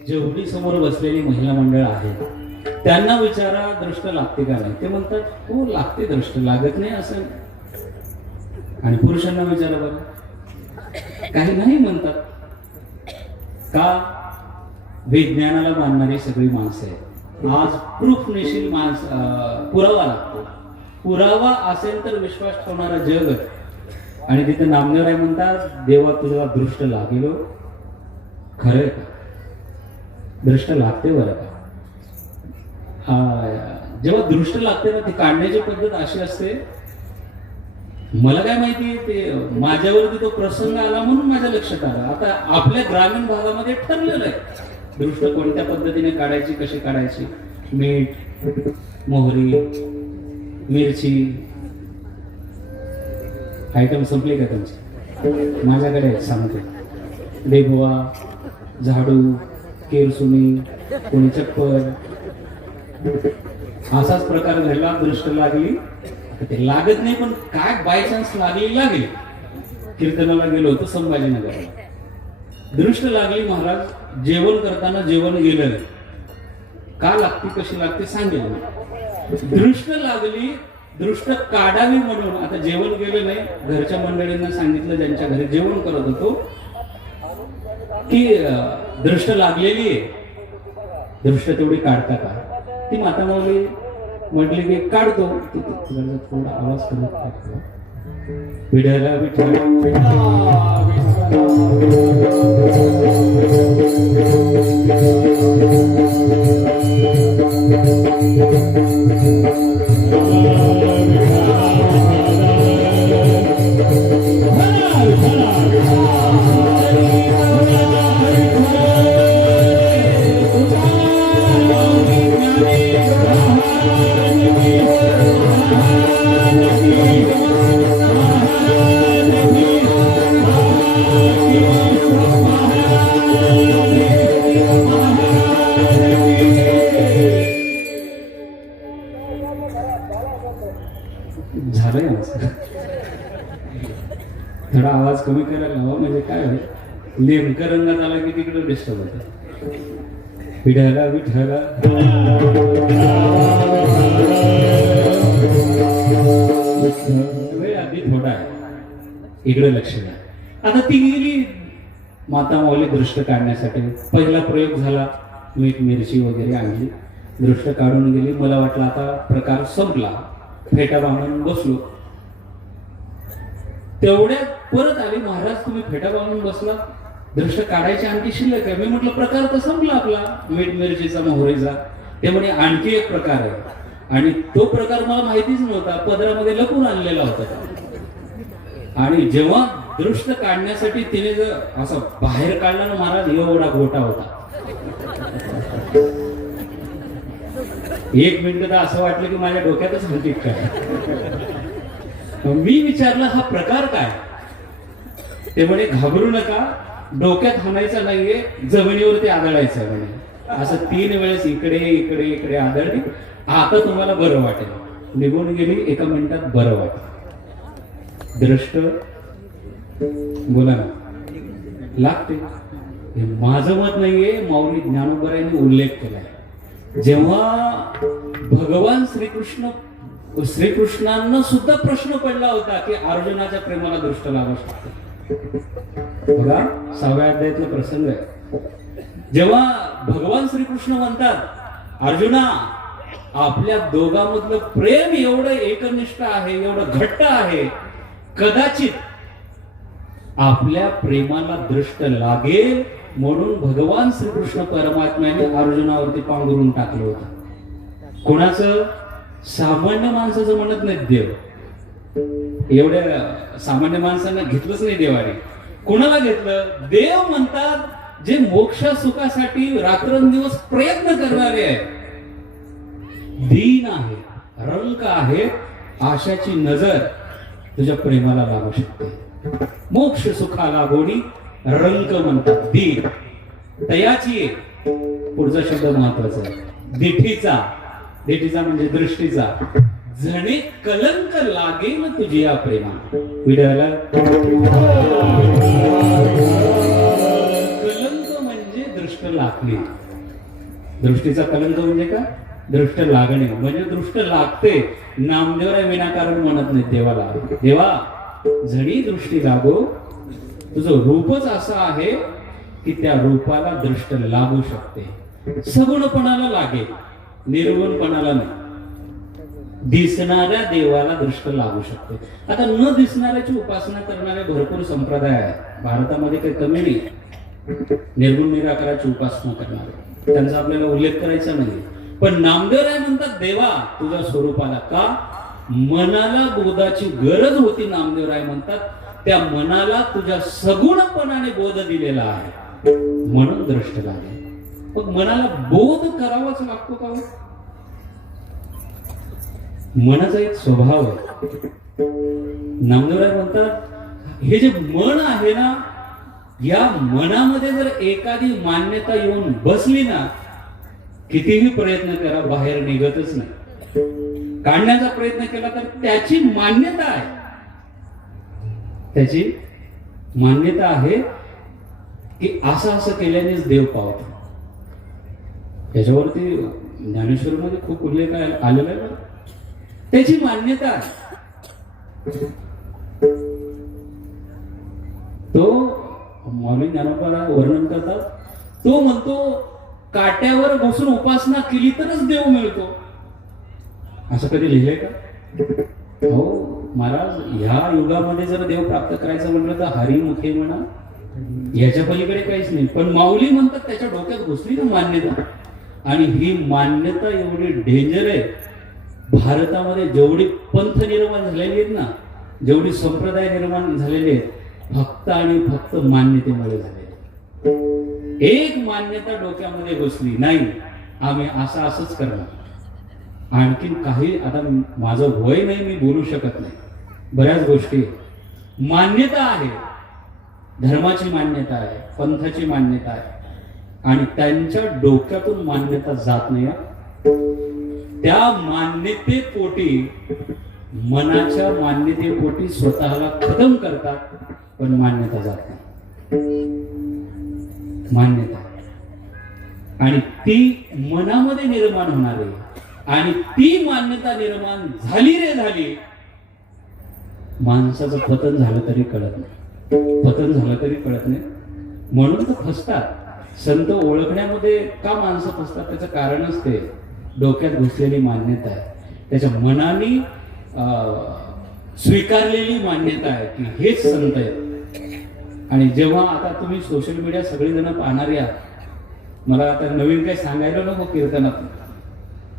जेवढी समोर बसलेली महिला मंडळ आहेत त्यांना विचारा, दृष्ट लागते का नाही? ते म्हणतात हो लागते, दृष्ट लागत नाही असं. आणि पुरुषांना विचारा बरं, काही नाही म्हणतात. का? विज्ञानाला मानणारी सगळी माणसं आहेत. आज प्रूफ निशील पुरावा लागतो. पुरावा असेल तर विश्वास ठेवणारा जग आहे. आणि तिथे नामदेवराय म्हणतात, देवा तुझा दृष्ट लागेलो. खरंय का? दृष्ट लागते बरं का? जेव्हा दृष्ट लागते ना, ती काढण्याची पद्धत अशी असते. मला काय माहिती, ते माझ्यावरती तो प्रसंग आला म्हणून माझ्या लक्षात आला. आता आपल्या ग्रामीण भागामध्ये ठरलेलं आहे दृष्ट कोणत्या पद्धतीने काढायची, कशी काढायची. मीठ, मोहरी, मिरची. आयटम संपले का तुमचे? माझ्याकडे सांगते. बेगवा, झाडू, केरसुनी, कोणी चप्पल, असाच प्रकार घडला, दृष्ट लागली. ते लागत नाही पण काय बाय चान्स लागली. कीर्तनाला गेलो होतो संभाजीनगरला, दृष्ट लागली. महाराज जेवण करताना जेवण गेलं नाही. का लागते कशी लागते सांगेल. दृष्ट लागली, दृष्ट काढावी म्हणून आता जेवण गेलं नाही. घरच्या मंडळींना सांगितलं, ज्यांच्या घरी जेवण करत होतो, की दृष्ट लागलेली आहे, दृष्ट तेवढी काढता का? ती माता माऊली म्हटली की काढतो. थोडा आवाज करत काढतो. विठ्ठला विठ्ठला झालंय आमचं. थोडा आवाज कमी करायला हवा, म्हणजे काय होईल, नेमकं रंगात आला की तिकडे डिस्टर्ब होतं. विठ्ठला विठ्ठला वेळ अगदी थोडा आहे, इकडे लक्ष द्या. आता ती गेली माता माऊली दृष्ट काढण्यासाठी. पहिला प्रयोग झाला, मीठ मिरची वगैरे आणली, दृष्ट काढून गेली. मला वाटलं आता प्रकार संपला, फेटा बांधून बसलो. तेवढ्यात परत आली, महाराज तुम्ही फेटा बांधून बसला, दृष्ट काढायची आणखी शिल्लक आहे. मी म्हटलं प्रकार तर संपला आपला मीठ मिरचीचा मोहरीचा. ते म्हणे आणखी एक प्रकार आहे, आणि तो प्रकार मला माहितीच नव्हता, पदरामध्ये लपून आणलेला होता. आणि जेव्हा दृष्ट काढण्यासाठी तिने जर असं बाहेर काढला ना महाराज, एवढा गोटा होता. 1 मिनिट तर असं वाटलं की माझ्या डोक्यातच हलती काय. मी विचारलं हा प्रकार काय? ते म्हणे घाबरू नका, डोक्यात हाणायचा नाहीये, जमिनीवरती आदळायचं म्हणे. असं 3 वेळेस इकडे इकडे इकडे आदळली. आता तुम्हाला बरं वाटेल. निघून गेली, 1 मिनिटात बरं वाटेल. दृष्ट बोला ना लागते. हे माझं मत नाहीये, माऊली ज्ञानोबरायांनी उल्लेख केलाय. जेव्हा भगवान श्रीकृष्णांना सुद्धा प्रश्न पडला होता की अर्जुनाच्या प्रेमाला दृष्ट लागू शकते. बघा 6व्या अध्यायातला प्रसंग आहे. जेव्हा भगवान श्रीकृष्ण म्हणतात अर्जुना, आपल्या दोघांमधलं प्रेम एवढं एकनिष्ठ आहे, एवढं घट्ट आहे, कदाचित आपल्या प्रेमाला दृष्ट लागेल म्हणून भगवान श्रीकृष्ण परमात्म्याने अर्जुनावरती पांघरून टाकलं होतं. कोणाचं? सामान्य माणसाचं म्हणत नाहीत देव. एवढ्या सामान्य माणसांना घेतलंच नाही देवाने. कोणाला घेतलं? देव म्हणतात जे मोक्ष सुखासाठी रात्रंदिवस प्रयत्न करणारे आहेत, दीन आहे, रंक आहे, आशाची नजर तुझ्या प्रेमाला लागू शकते. मोक्ष सुखाला गोडी रंक म्हणतात, दीन. तयाची पुढचा शब्द महत्वाचा आहे, दिठीचा. दिठीचा म्हणजे दृष्टीचा. जणे कलंक लागेल तुझी या प्रेमा. विडाला कलंक म्हणजे दृष्ट लागणे. दृष्टीचा कलंक म्हणजे काय? दृष्ट लागणे म्हणजे दृष्ट लागते. नामदेवराय विनाकारण म्हणत नाही देवाला, देवा जणी दृष्टी लागो, तुझं रूपच असं आहे की त्या रूपाला दृष्ट लागू शकते. सगुणपणाला लागेल, निर्गुणपणाला नाही. दिसणाऱ्या देवाला दृष्ट लागू शकते. आता न दिसणाऱ्याची उपासना करणारे भरपूर संप्रदाय आहेत भारतामध्ये, काही कमी नाही. निर्गुण निराकाराची उपासना करणारे, त्यांचा आपल्याला उल्लेख करायचा नाही. पण नामदेवराय म्हणतात देवा तुझ्या स्वरूपाला, का मनाला बोधाची गरज होती. नामदेवराय म्हणतात त्या मनाला तुझ्या सगुणपणाने बोध दिलेला आहे म्हणून दृष्ट लागेल. मग मनाला बोध करावाच लागतो का? मनाचा एक स्वभाव आहे. नामदेवराय म्हणतात हे जे मन आहे ना, या मनामध्ये जर एखादी मान्यता येऊन बसली ना, कितीही प्रयत्न करा बाहेर निघतच नाही. काढण्याचा प्रयत्न केला तर त्याची मान्यता आहे, त्याची मान्यता आहे की असं असं केल्यानेच देव पावतो. त्याच्यावरती ज्ञानेश्वरीमध्ये खूप उल्लेख आलेला आहे. त्याची मान्यता आहे. तो मौली ज्ञानोबा वर्णन करतात, तो म्हणतो काट्यावर बसून उपासना केली तरच देव मिळतो. असं कधी लिहिलंय का? हो महाराज, ह्या युगामध्ये जर देव प्राप्त करायचं म्हटलं तर हरिमुखे म्हणा, याच्या पलीकडे काहीच नाही. पण माऊली म्हणतात त्याच्या डोक्यात घुसली ना मान्यता, आणि ही मान्यता एवढी डेंजर आहे. भारतामध्ये जेवढी पंथ निर्माण झालेली आहेत ना, जेवढी संप्रदाय निर्माण झालेले आहेत, फक्त आणि फक्त मान्यतेमुळे झालेले. एक मान्यता डोक्यामध्ये घुसली, नाही आम्ही असंच करणार. आणखीन काही, आता माझं वय नाही, मी बोलू शकत नाही, बऱ्याच गोष्टी मान्यता आहे, धर्माची मान्यता आहे, पंथाची मान्यता आहे, आणि त्यांच्या डोक्यातून मान्यता जात नाही. त्या मान्यतेपोटी, मनाच्या मान्यतेपोटी स्वतःला खतम करतात, पण मान्यता जात नाही. मान्यता, आणि ती मनामध्ये निर्माण होणारी, आणि ती मान्यता निर्माण झाली रे झाली, माणसाचं पतन झालं तरी कळत नाही, पतन झालं तरी कळत नाही. म्हणून तर फसतात. संत ओळखण्यामध्ये का माणसं फसतात, त्याचं कारणच ते डोक्यात घुसलेली मान्यता आहे, त्याच्या मनाने स्वीकारलेली मान्यता आहे की हेच संत आहेत. आणि जेव्हा आता तुम्ही सोशल मीडिया सगळेजण पाहणारे आहात, मला आता नवीन काही सांगायला नको कीर्तनात,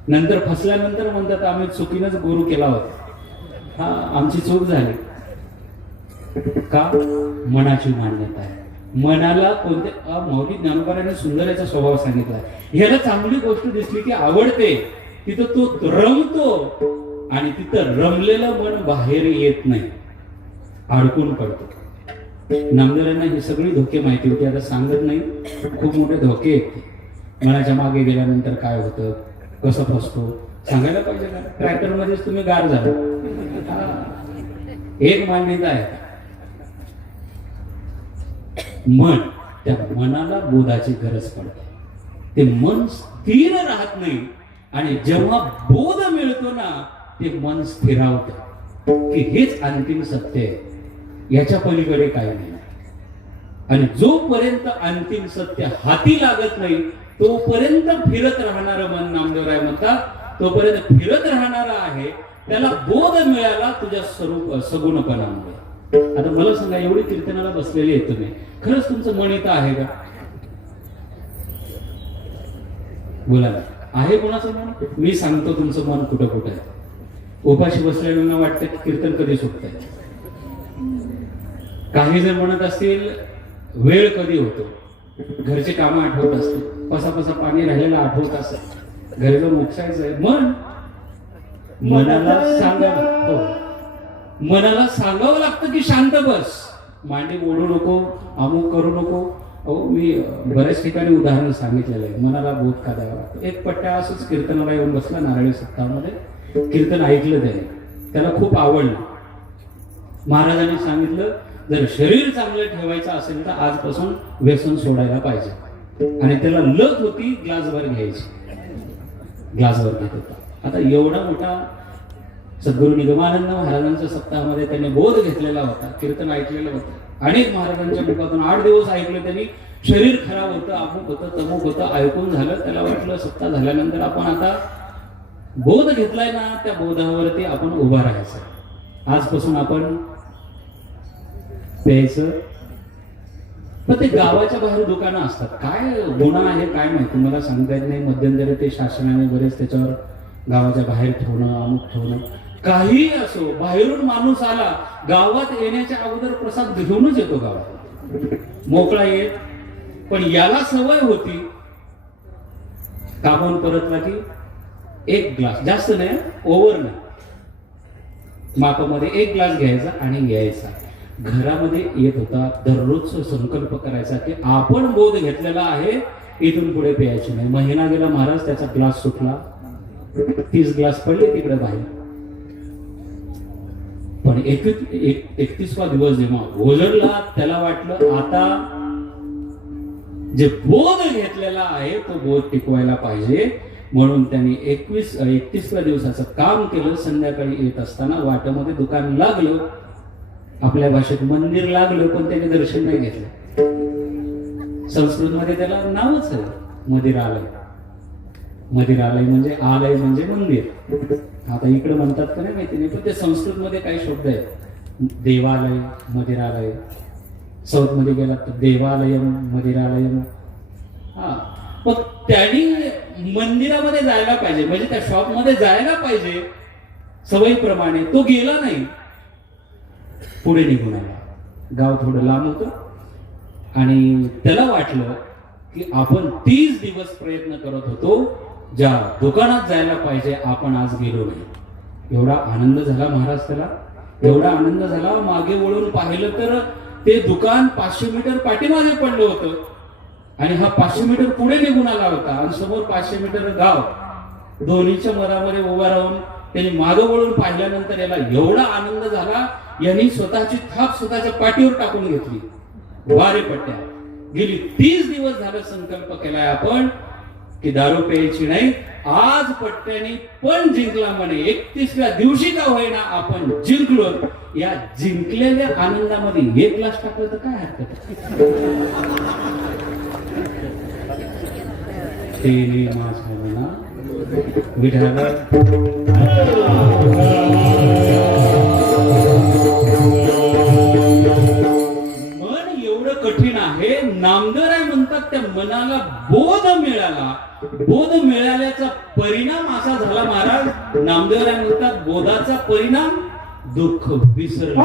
नंतर फसल्यानंतर म्हणतात आम्ही चुकीनंच गुरु केला होता. हा, आमची चूक झाली. का? मनाची मान्यता आहे. मनाला कोणत्या, मौलिक ज्ञानोबाने सुंदर याचा स्वभाव सांगितला. ह्याला चांगली गोष्ट दिसली की आवडते, तिथं तो रमतो, आणि तिथं रमलेलं मन बाहेर येत नाही, अडकून पडतो. नामदेवांना ही सगळी धोके माहिती होती, आता सांगत नाही. खूप मोठे धोके आहेत. मनाच्या मागे गेल्यानंतर काय होतं, कसं फसतो, सांगायला पाहिजे का? ट्रॅक्टर मध्येच तुम्ही गार झाला. एक मान्यता आहे, मन, त्या मनाला बोधाची गरज पडते. ते मन स्थिर राहत नाही, आणि जेव्हा बोध मिळतो ना, ते मन स्थिरावतं की हेच अंतिम सत्य आहे, याच्या पलीकडे काही नाही. आणि जोपर्यंत अंतिम सत्य हाती लागत नाही, तोपर्यंत फिरत राहणारं मन, नामदेवराय म्हणतात, तोपर्यंत फिरत राहणारा आहे. त्याला बोध मिळाला तुझ्या स्वरूप सगुणपणामुळे. आता मला सांगा, एवढी कीर्तनाला बसलेली आहे तुम्ही, खरंच तुमचं मन इथं आहे का? बोला ना, आहे कोणाचं मन? मी सांगतो तुमचं मन कुठं कुठं आहे. उपाशी बसलेल्यांना वाटतं की कीर्तन कधी सुटतंय. काही जण म्हणत असतील वेळ कधी होतो, घरचे कामं आठवत असतील, पसा पाणी राहिलेलं आठवत असेल, घरी जाऊन उपसायचंय. मन, मनाला सांगावं, हो, मनाला सांगावं लागतं की शांत बस, मांडी ओढू नको, अमुक करू नको. अहो, मी बऱ्याच ठिकाणी उदाहरण सांगितलेलं आहे. मनाला बोध का द्यावा लागतो. एक पट्ट्या असंच कीर्तनाला येऊन बसला नारळी सप्ताहामध्ये, कीर्तन ऐकलं त्याने, त्याला खूप आवडलं. महाराजांनी सांगितलं, जर शरीर चांगलं ठेवायचं असेल तर आजपासून व्यसन सोडायला पाहिजे. आणि त्याला लत होती ग्लासभर घ्यायची, ग्लासभर घेत होता. आता एवढा मोठा सद्गुरू निगमानंद महाराजांच्या सप्ताहामध्ये त्यांनी बोध घेतलेला होता, कीर्तन ऐकलेलं होतं. अनेक महाराजांच्या मुखातून 8 दिवस ऐकलं त्यांनी. शरीर खराब होतं, अमुक होतं, तमुक होतं, ऐकून झालं. त्याला वाटलं सप्ताह झाल्यानंतर आपण आता बोध घेतलाय ना, त्या बोधावरती आपण उभा राहायचं. आजपासून आपण प्यायचं. पण ते गावाच्या बाहेर दुकानं असतात, काय गुन्हा आहे काय माहिती, मला सांगता येत नाही. मध्यंतरी ते शासनाने बरेच त्याच्यावर गावाच्या बाहेर ठेवणं, अमुक ठेवणं, काही असो. बाहेरून माणूस आला, गावात येण्याच्या अगोदर प्रसाद घेऊनच येतो गावात, मोकळा येत. पण याला सवय होती, कामावून परतला की 1 ग्लास, जास्त नाही, ओव्हर नाही, मापामध्ये 1 ग्लास घ्यायचा आणि यायचा. घरामध्ये येत होता, दररोज संकल्प करायचा की आपण बोध घेतलेला आहे, इथून पुढे प्यायचे नाही. महिना गेला महाराज, त्याचा ग्लास सुटला, 30 ग्लास पडले तिकडे बाहेर. पण 31वा दिवस जेव्हा ओझरला, त्याला वाटलं आता जे बोध घेतलेला आहे तो बोध टिकवायला पाहिजे. म्हणून त्यांनी 31व्या दिवसाचं काम केलं. संध्याकाळी येत असताना वाटेमध्ये दुकान लागलं, आपल्या भाषेत मंदिर लागलं, पण त्याने दर्शन नाही घेतलं. संस्कृतमध्ये त्याला नावच आहे मदिरालय. मदिरालय म्हणजे आलय म्हणजे मंदिर. आता इकडे म्हणतात का नाही माहिती नाही, पण ते संस्कृतमध्ये काही शब्द आहेत. देवालय, मदिरालय. साऊथ मध्ये गेला तर देवालयम, मदिरालयम. हा, पण त्यांनी मंदिरामध्ये जायला पाहिजे, म्हणजे त्या शॉप मध्ये जायला पाहिजे सवयीप्रमाणे. तो गेला नाही, पुढे निघून आला. गाव थोडं लांब होतं आणि त्याला वाटलं की आपण 30 दिवस प्रयत्न करत होतो, ज्या दुकानात जायला पाहिजे आपण आज गेलो नाही. एवढा आनंद झाला महाराज त्याला, एवढा आनंद झाला. मागे वळून पाहिलं तर ते दुकान 500 मीटर पाठीमागे पडलं होतं आणि हा 500 मीटर पुढे निघून आला होता आणि समोर 500 मीटर गाव. दोन्हीच्या मधामध्ये उभा राहून त्यांनी मागे वळून पाहिल्यानंतर याला एवढा आनंद झाला, यांनी स्वतःची थाप स्वतःच्या पाठीवर टाकून घेतली. वारे पट्ट्या गेली 30 दिवस झालं संकल्प केलाय आपण की दारू प्यायची नाही. आज पट्ट्याने पण जिंकला म्हणे. 31व्या दिवशी का होईना आपण जिंकलो. या जिंकलेल्या आनंदामध्ये 1 ग्लास टाकलं तर काय हरकत. तेने माझा म्हणा विठाला. मन एवढं कठीण आहे. नामदेवराय म्हणतात त्या मनाला बोध मिळाला. बोध मिळाल्याचा परिणाम असा झाला महाराज. नामदेवराय म्हणतात बोधाचा परिणाम दुःख विसरलं.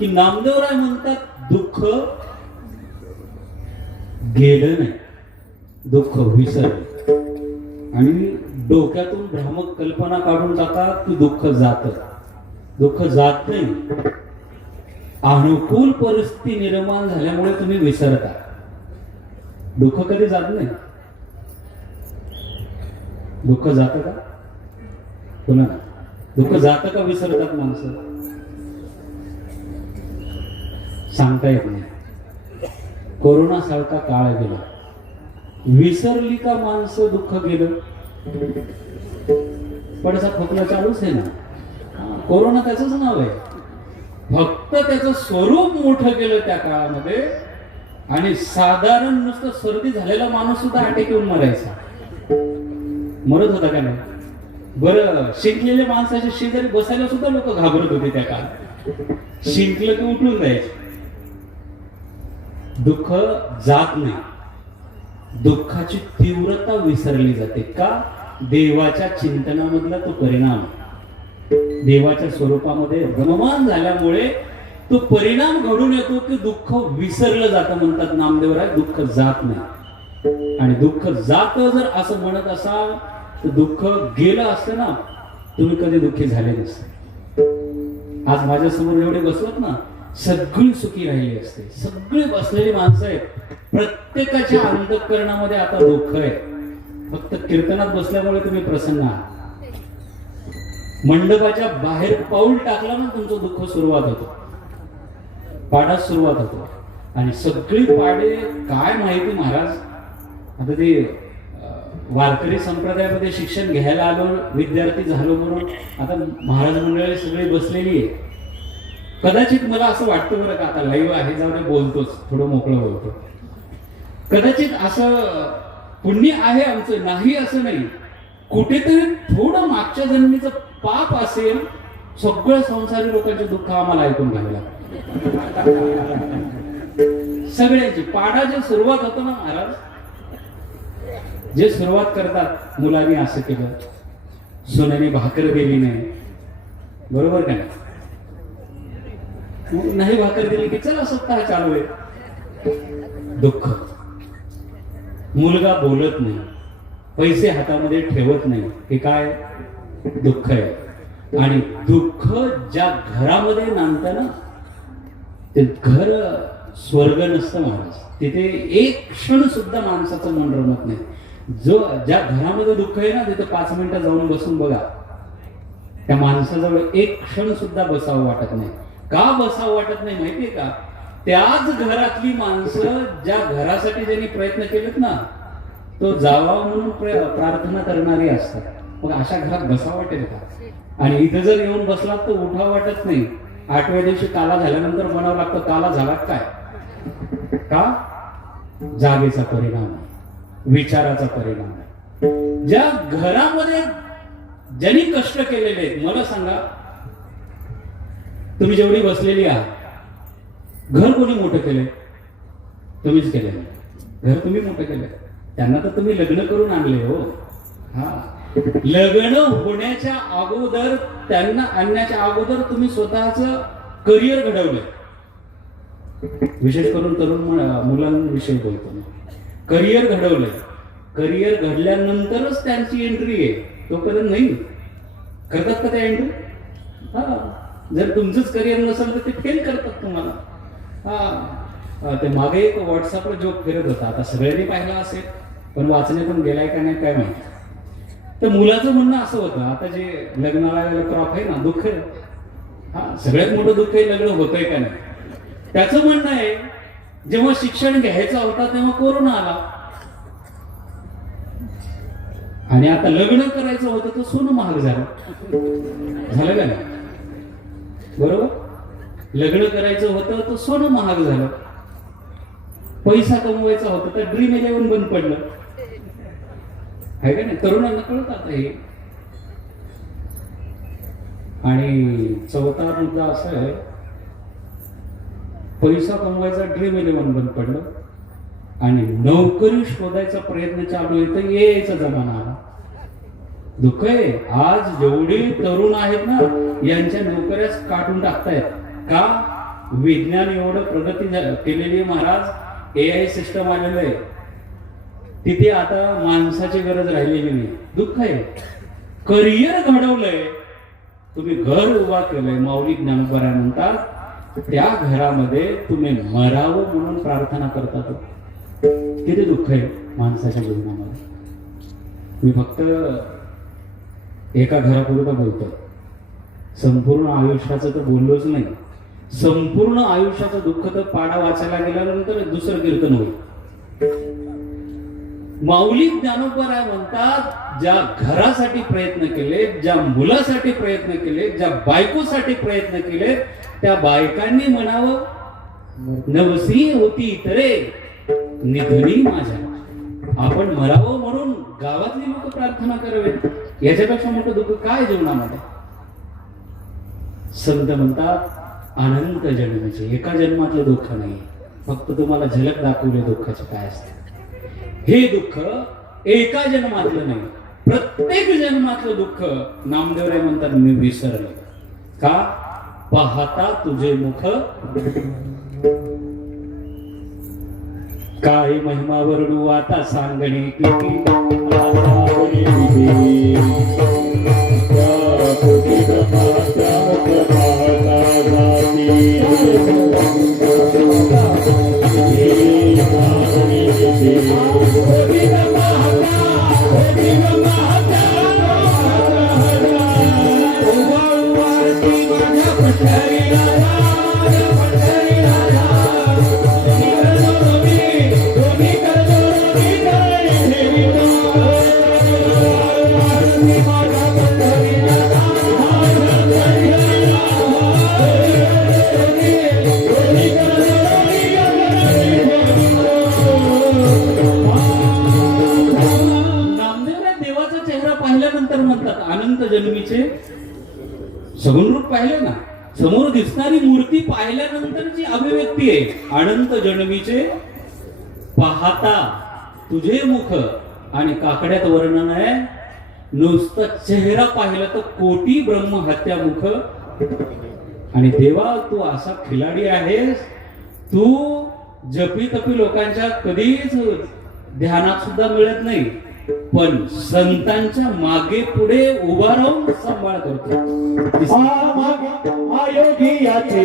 की नामदेवराय म्हणतात दुःख गेलं नाही, दुःख विसरलं. आणि डोक्यातून भ्रामक कल्पना काढून टाका की दुःख जात. दुःख जात नाही. अनुकूल परिस्थिती निर्माण झाल्यामुळे तुम्ही विसरता. दुःख कधी जात नाही. दुःख जातं का? पुन्हा दुःख जातं का? विसरतात माणसं? सांगता येत नाही. कोरोना सारखा काळ गेला, विसरली का माणसं दुःख गेलं? पडसा खोकला चालूच आहे ना. कोरोना त्याचंच नाव आहे, फक्त त्याचं स्वरूप मोठं केलं त्या काळामध्ये. आणि साधारण नुसतं सर्दी झालेला माणूस सुद्धा अटॅक येऊन मरायचा. मरत होता का नाही? बरं, शिंकलेल्या माणसाच्या शेजारी बसायला सुद्धा लोक घाबरत होते त्या काळात. शिंकलं की उठून जायचे. दुःख जात नाही, दुःखाची तीव्रता विसरली जाते का? देवाच्या चिंतनामधला तो परिणाम, देवाच्या स्वरूपामध्ये रममान झाल्यामुळे तो परिणाम घडून येतो की दुःख विसरलं जातं. म्हणतात नामदेवराय, दुःख जात नाही. आणि दुःख जात जर असं म्हणत असाल तर दुःख गेलं असतं ना, तुम्ही कधी दुःखी झाले नसते. आज माझ्यासमोर एवढे बसलात ना, सगळी सुखी राहिली असते. सगळी बसलेली माणसं आहेत, प्रत्येकाच्या अंतःकरणामध्ये आता दुःख आहे. फक्त कीर्तनात बसल्यामुळे तुम्ही प्रसन्न आहात. मंडपाच्या बाहेर पाऊल टाकला ना, तुमचं दुःख सुरुवात होतं, पाडास सुरुवात होतो. आणि सगळी पाडे काय माहिती महाराज. आता ते वारकरी संप्रदायामध्ये शिक्षण घ्यायला आलो, विद्यार्थी झालो म्हणून आता महाराज मंडळी सगळी बसलेली आहे. कदाचित मला असं वाटतं बरं का, आता लाईव्ह आहे, जाऊ दे, बोलतोच, थोडं मोकळं बोलतो. कदाचित असं पुण्य आहे आमचं, नाही असं नाही, कुठेतरी थोडं मागच्या जन्मीचं पाप असेल. सगळ्या संसारी लोकांचे दुःख आम्हाला ऐकून घ्यावे लागतं. सगळ्यांची पाडाची सुरुवात होतो ना महाराज, जे सुरुवात करतात, मुलांनी असं केलं, सोन्याने भाकर दिली नाही, बरोबर का नाही? भाकर दिली की चला सप्ताह चालू आहे. दुःख. मुलगा बोलत नाही, पैसे हातामध्ये ठेवत नाही, हे काय? दुःख आहे. आणि दुःख ज्या घरामध्ये नांदतं ना, ते घर स्वर्ग नसतं महाराज. तिथे एक क्षण सुद्धा माणसाचं मन रमत नाही. ज्या घरामध्ये दुःख आहे ना, तिथे 5 मिनिटं जाऊन बसून बघा, त्या माणसाजवळ एक क्षण सुद्धा बसावं वाटत नाही. का बसावं वाटत नाही माहितीये का? त्याच घरातली माणसं ज्या घरासाठी ज्यांनी प्रयत्न केलेत ना, तो जावा म्हणून प्रार्थना करणारी असतात. मग अशा घरात बसावं वाटेल का? आणि इथं जर येऊन बसलात तर उठावं वाटत नाही. 8व्या दिवशी काला झाल्यानंतर म्हणावं लागतं, काला झाला काय? का? जागेचा परिणाम आहे, विचाराचा परिणाम आहे. ज्या घरामध्ये ज्यांनी कष्ट केलेले आहेत, मला सांगा, तुम्ही जेवढी बसलेली आहात, घर कोणी मोठं केलंय? तुम्हीच केलंय. घर तुम्ही मोठं केलंय. त्यांना तर तुम्ही लग्न करून आणले हो. हा, लग्न होण्याच्या अगोदर, त्यांना आणण्याच्या अगोदर तुम्ही स्वतःचं करिअर घडवलंय. विशेष करून तरुण मुलांविषयी बोलतो मी. करिअर घडवलंय. करिअर घडल्यानंतरच त्यांची एंट्री आहे, तोपर्यंत नाही. करतात का त्या एंट्री? हा, जर तुमचंच करिअर नसेल तर ते फेल करतात तुम्हाला. हा, ते मागे एक व्हॉट्सअपवर जोक फिरत होता, आता सगळ्यांनी पाहिला असेल, पण वाचण्यातून गेलाय का नाही काय माहिती. तर मुलाचं म्हणणं असं होतं, आता जे लग्नाला क्रॉप आहे ना, दुःख आहे. हा, सगळ्यात मोठं दुःख आहे लग्न होतंय का नाही. त्याचं म्हणणं आहे, जेव्हा शिक्षण घ्यायचं होता तेव्हा कोरोना आला, आणि आता लग्न करायचं होतं तर सोनं महाग झालं. झालं का नाही? बरोबर. लग्न करायचं होतं तर सोनं महाग झालं. पैसा कमवायचा होता तर ड्रीम 11 बंद पडलं, आहे का नाही? तरुणांना कळत आता हे. आणि चौथा मुद्दा असा आहे, पैसा कमवायचा ड्रीम 11 बंद पडलं, आणि नोकरी शोधायचा प्रयत्न चालू आहे तर यायचा जमाना आला. दुःख आहे. आज जेवढे तरुण आहेत ना, यांच्या नोकऱ्याच काढून टाकतायत. का? विज्ञान एवढं प्रगती केलेली महाराज, AI सिस्टम आलेलं आहे, तिथे आता माणसाची गरज राहिलेली नाही. दुःख आहे. करिअर घडवलंय, तुम्ही घर उभा केलंय, माऊली ज्ञानोबा म्हणतात, त्या घरामध्ये तुम्ही मरावं म्हणून प्रार्थना करतात. किती दुःख आहे माणसाच्या जीवनामध्ये. मी फक्त एका घरापुरतं बोलतो, संपूर्ण आयुष्याचं तर बोललोच नाही. संपूर्ण आयुष्याचं दुःख तर पाडा वाचायला गेल्यानंतर दुसरं कीर्तन होईल. माऊली ज्ञानोबराय म्हणतात, ज्या घरासाठी प्रयत्न केले, ज्या मुलासाठी प्रयत्न केले, ज्या बायकोसाठी प्रयत्न केले, त्या बायकांनी म्हणावं नवसी होती तरे निधनी माझ्या. आपण मरावं म्हणून गावातली लोक प्रार्थना करावेत. याच्यापेक्षा मोठं दुःख काय जीवनामध्ये. संत म्हणतात अनंत जन्माचे, एका जन्मातलं दुःख नाही, फक्त तुम्हाला झलक दाखवले दुःखाचे काय असते. हे दुःख एका जन्मातलं नाही, प्रत्येक जन्मातलं दुःख नामदेवराय म्हणतात मी विसरले. का? पाहता तुझे मुख काय महिमा वर्णू आता सांगणे किती. जन्मीचे सगुण रूप पाहिले ना, समोर दिसणारी मूर्ती पाहिल्यानंतरची अभिव्यक्ती आहे. अनंत जन्मीचे पाहता तुझे मुख, आणि काकड्यात वर्णन आहे नुसतं चेहरा पाहिला तर कोटी ब्रह्म हत्या मुख. आणि देवा तू असा खिलाडी आहेस, तू जपी तपी लोकांच्या कधीच ध्यानात सुद्धा मिळत नाही, पण संतांच्या मागे पुढे उभा राहून सांभाळ करतो. अयोध्याचे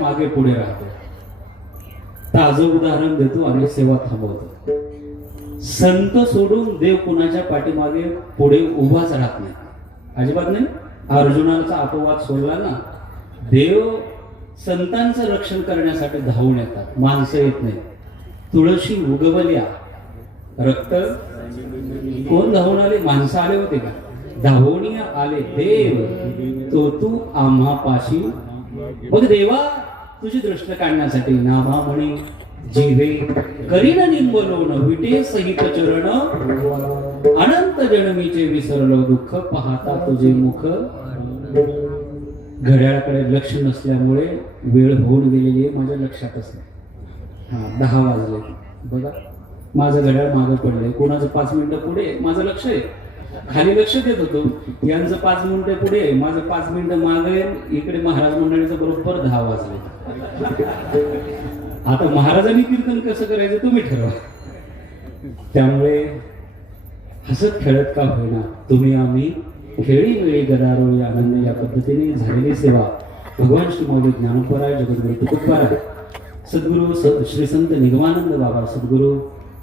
मागे पुढे राहतो. ताजं उदाहरण देतो आणि सेवा थांबवतो. संत सोडून देव कुणाच्या पाठीमागे पुढे उभाच राहत नाही, अजिबात नाही. अर्जुनाचा अपवाद सोडला ना, देव संतांचं रक्षण करण्यासाठी धावून येतात, माणसं येत नाही. तुळशी उगवल्या, रक्त कोण धावून आले? माणसं आले होते का? धावून आले देव, तो तू आम्हा पाशी. मग देवा तुझी दृष्ट काढण्यासाठी नाभा म्हणे जीवे करीन निंबलोन विटे सहित चरण. अनंत जन्मीचे विसरलो दुःख पाहता तुझे मुख. घड्याळाकडे लक्ष नसल्यामुळे वेळ होऊन गेलेली आहे, माझ्या लक्षातच नाही. 10 वाजले बघा, माझं घड्याळ मागं पडलंय. कोणाचं 5 मिनिटं पुढे, माझं लक्ष आहे. खाली लक्ष देत होतो, यांचं 5 मिनिटं पुढे, माझं 5 मिनिटं मागे. इकडे महाराज मंडळीचं बरोबर 10 वाजले. आता महाराजांनी कीर्तन कसं करायचं तुम्ही ठरवा. त्यामुळे हसत खेळत का होईना तुम्ही आम्ही खेळी वेळी गदारोळी आनंद या पद्धतीने झालेली सेवा भगवान श्री माऊली ज्ञानोबराय जगद्गुरु तुकोबाराय सद्गुरु श्री संत निगमानंद बाबा, सद्गुरु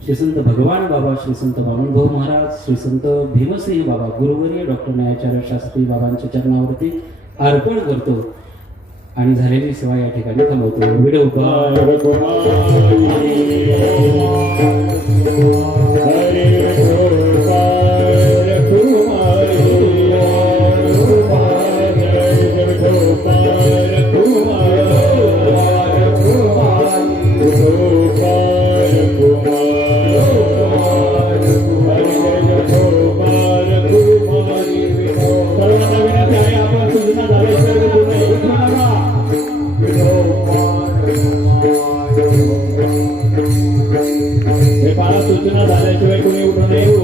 श्री संत भगवान बाबा, श्री संत वामनभाऊ महाराज, श्री संत भीमसिंह बाबा, गुरुवर्य डॉक्टर न्यायाचार्य शास्त्री बाबांच्या चरणावरती अर्पण करतो आणि झालेली सेवा या ठिकाणी थांबवतो. व्हिडिओ हरे सूचना झाल्याशिवाय कोणी उठू नये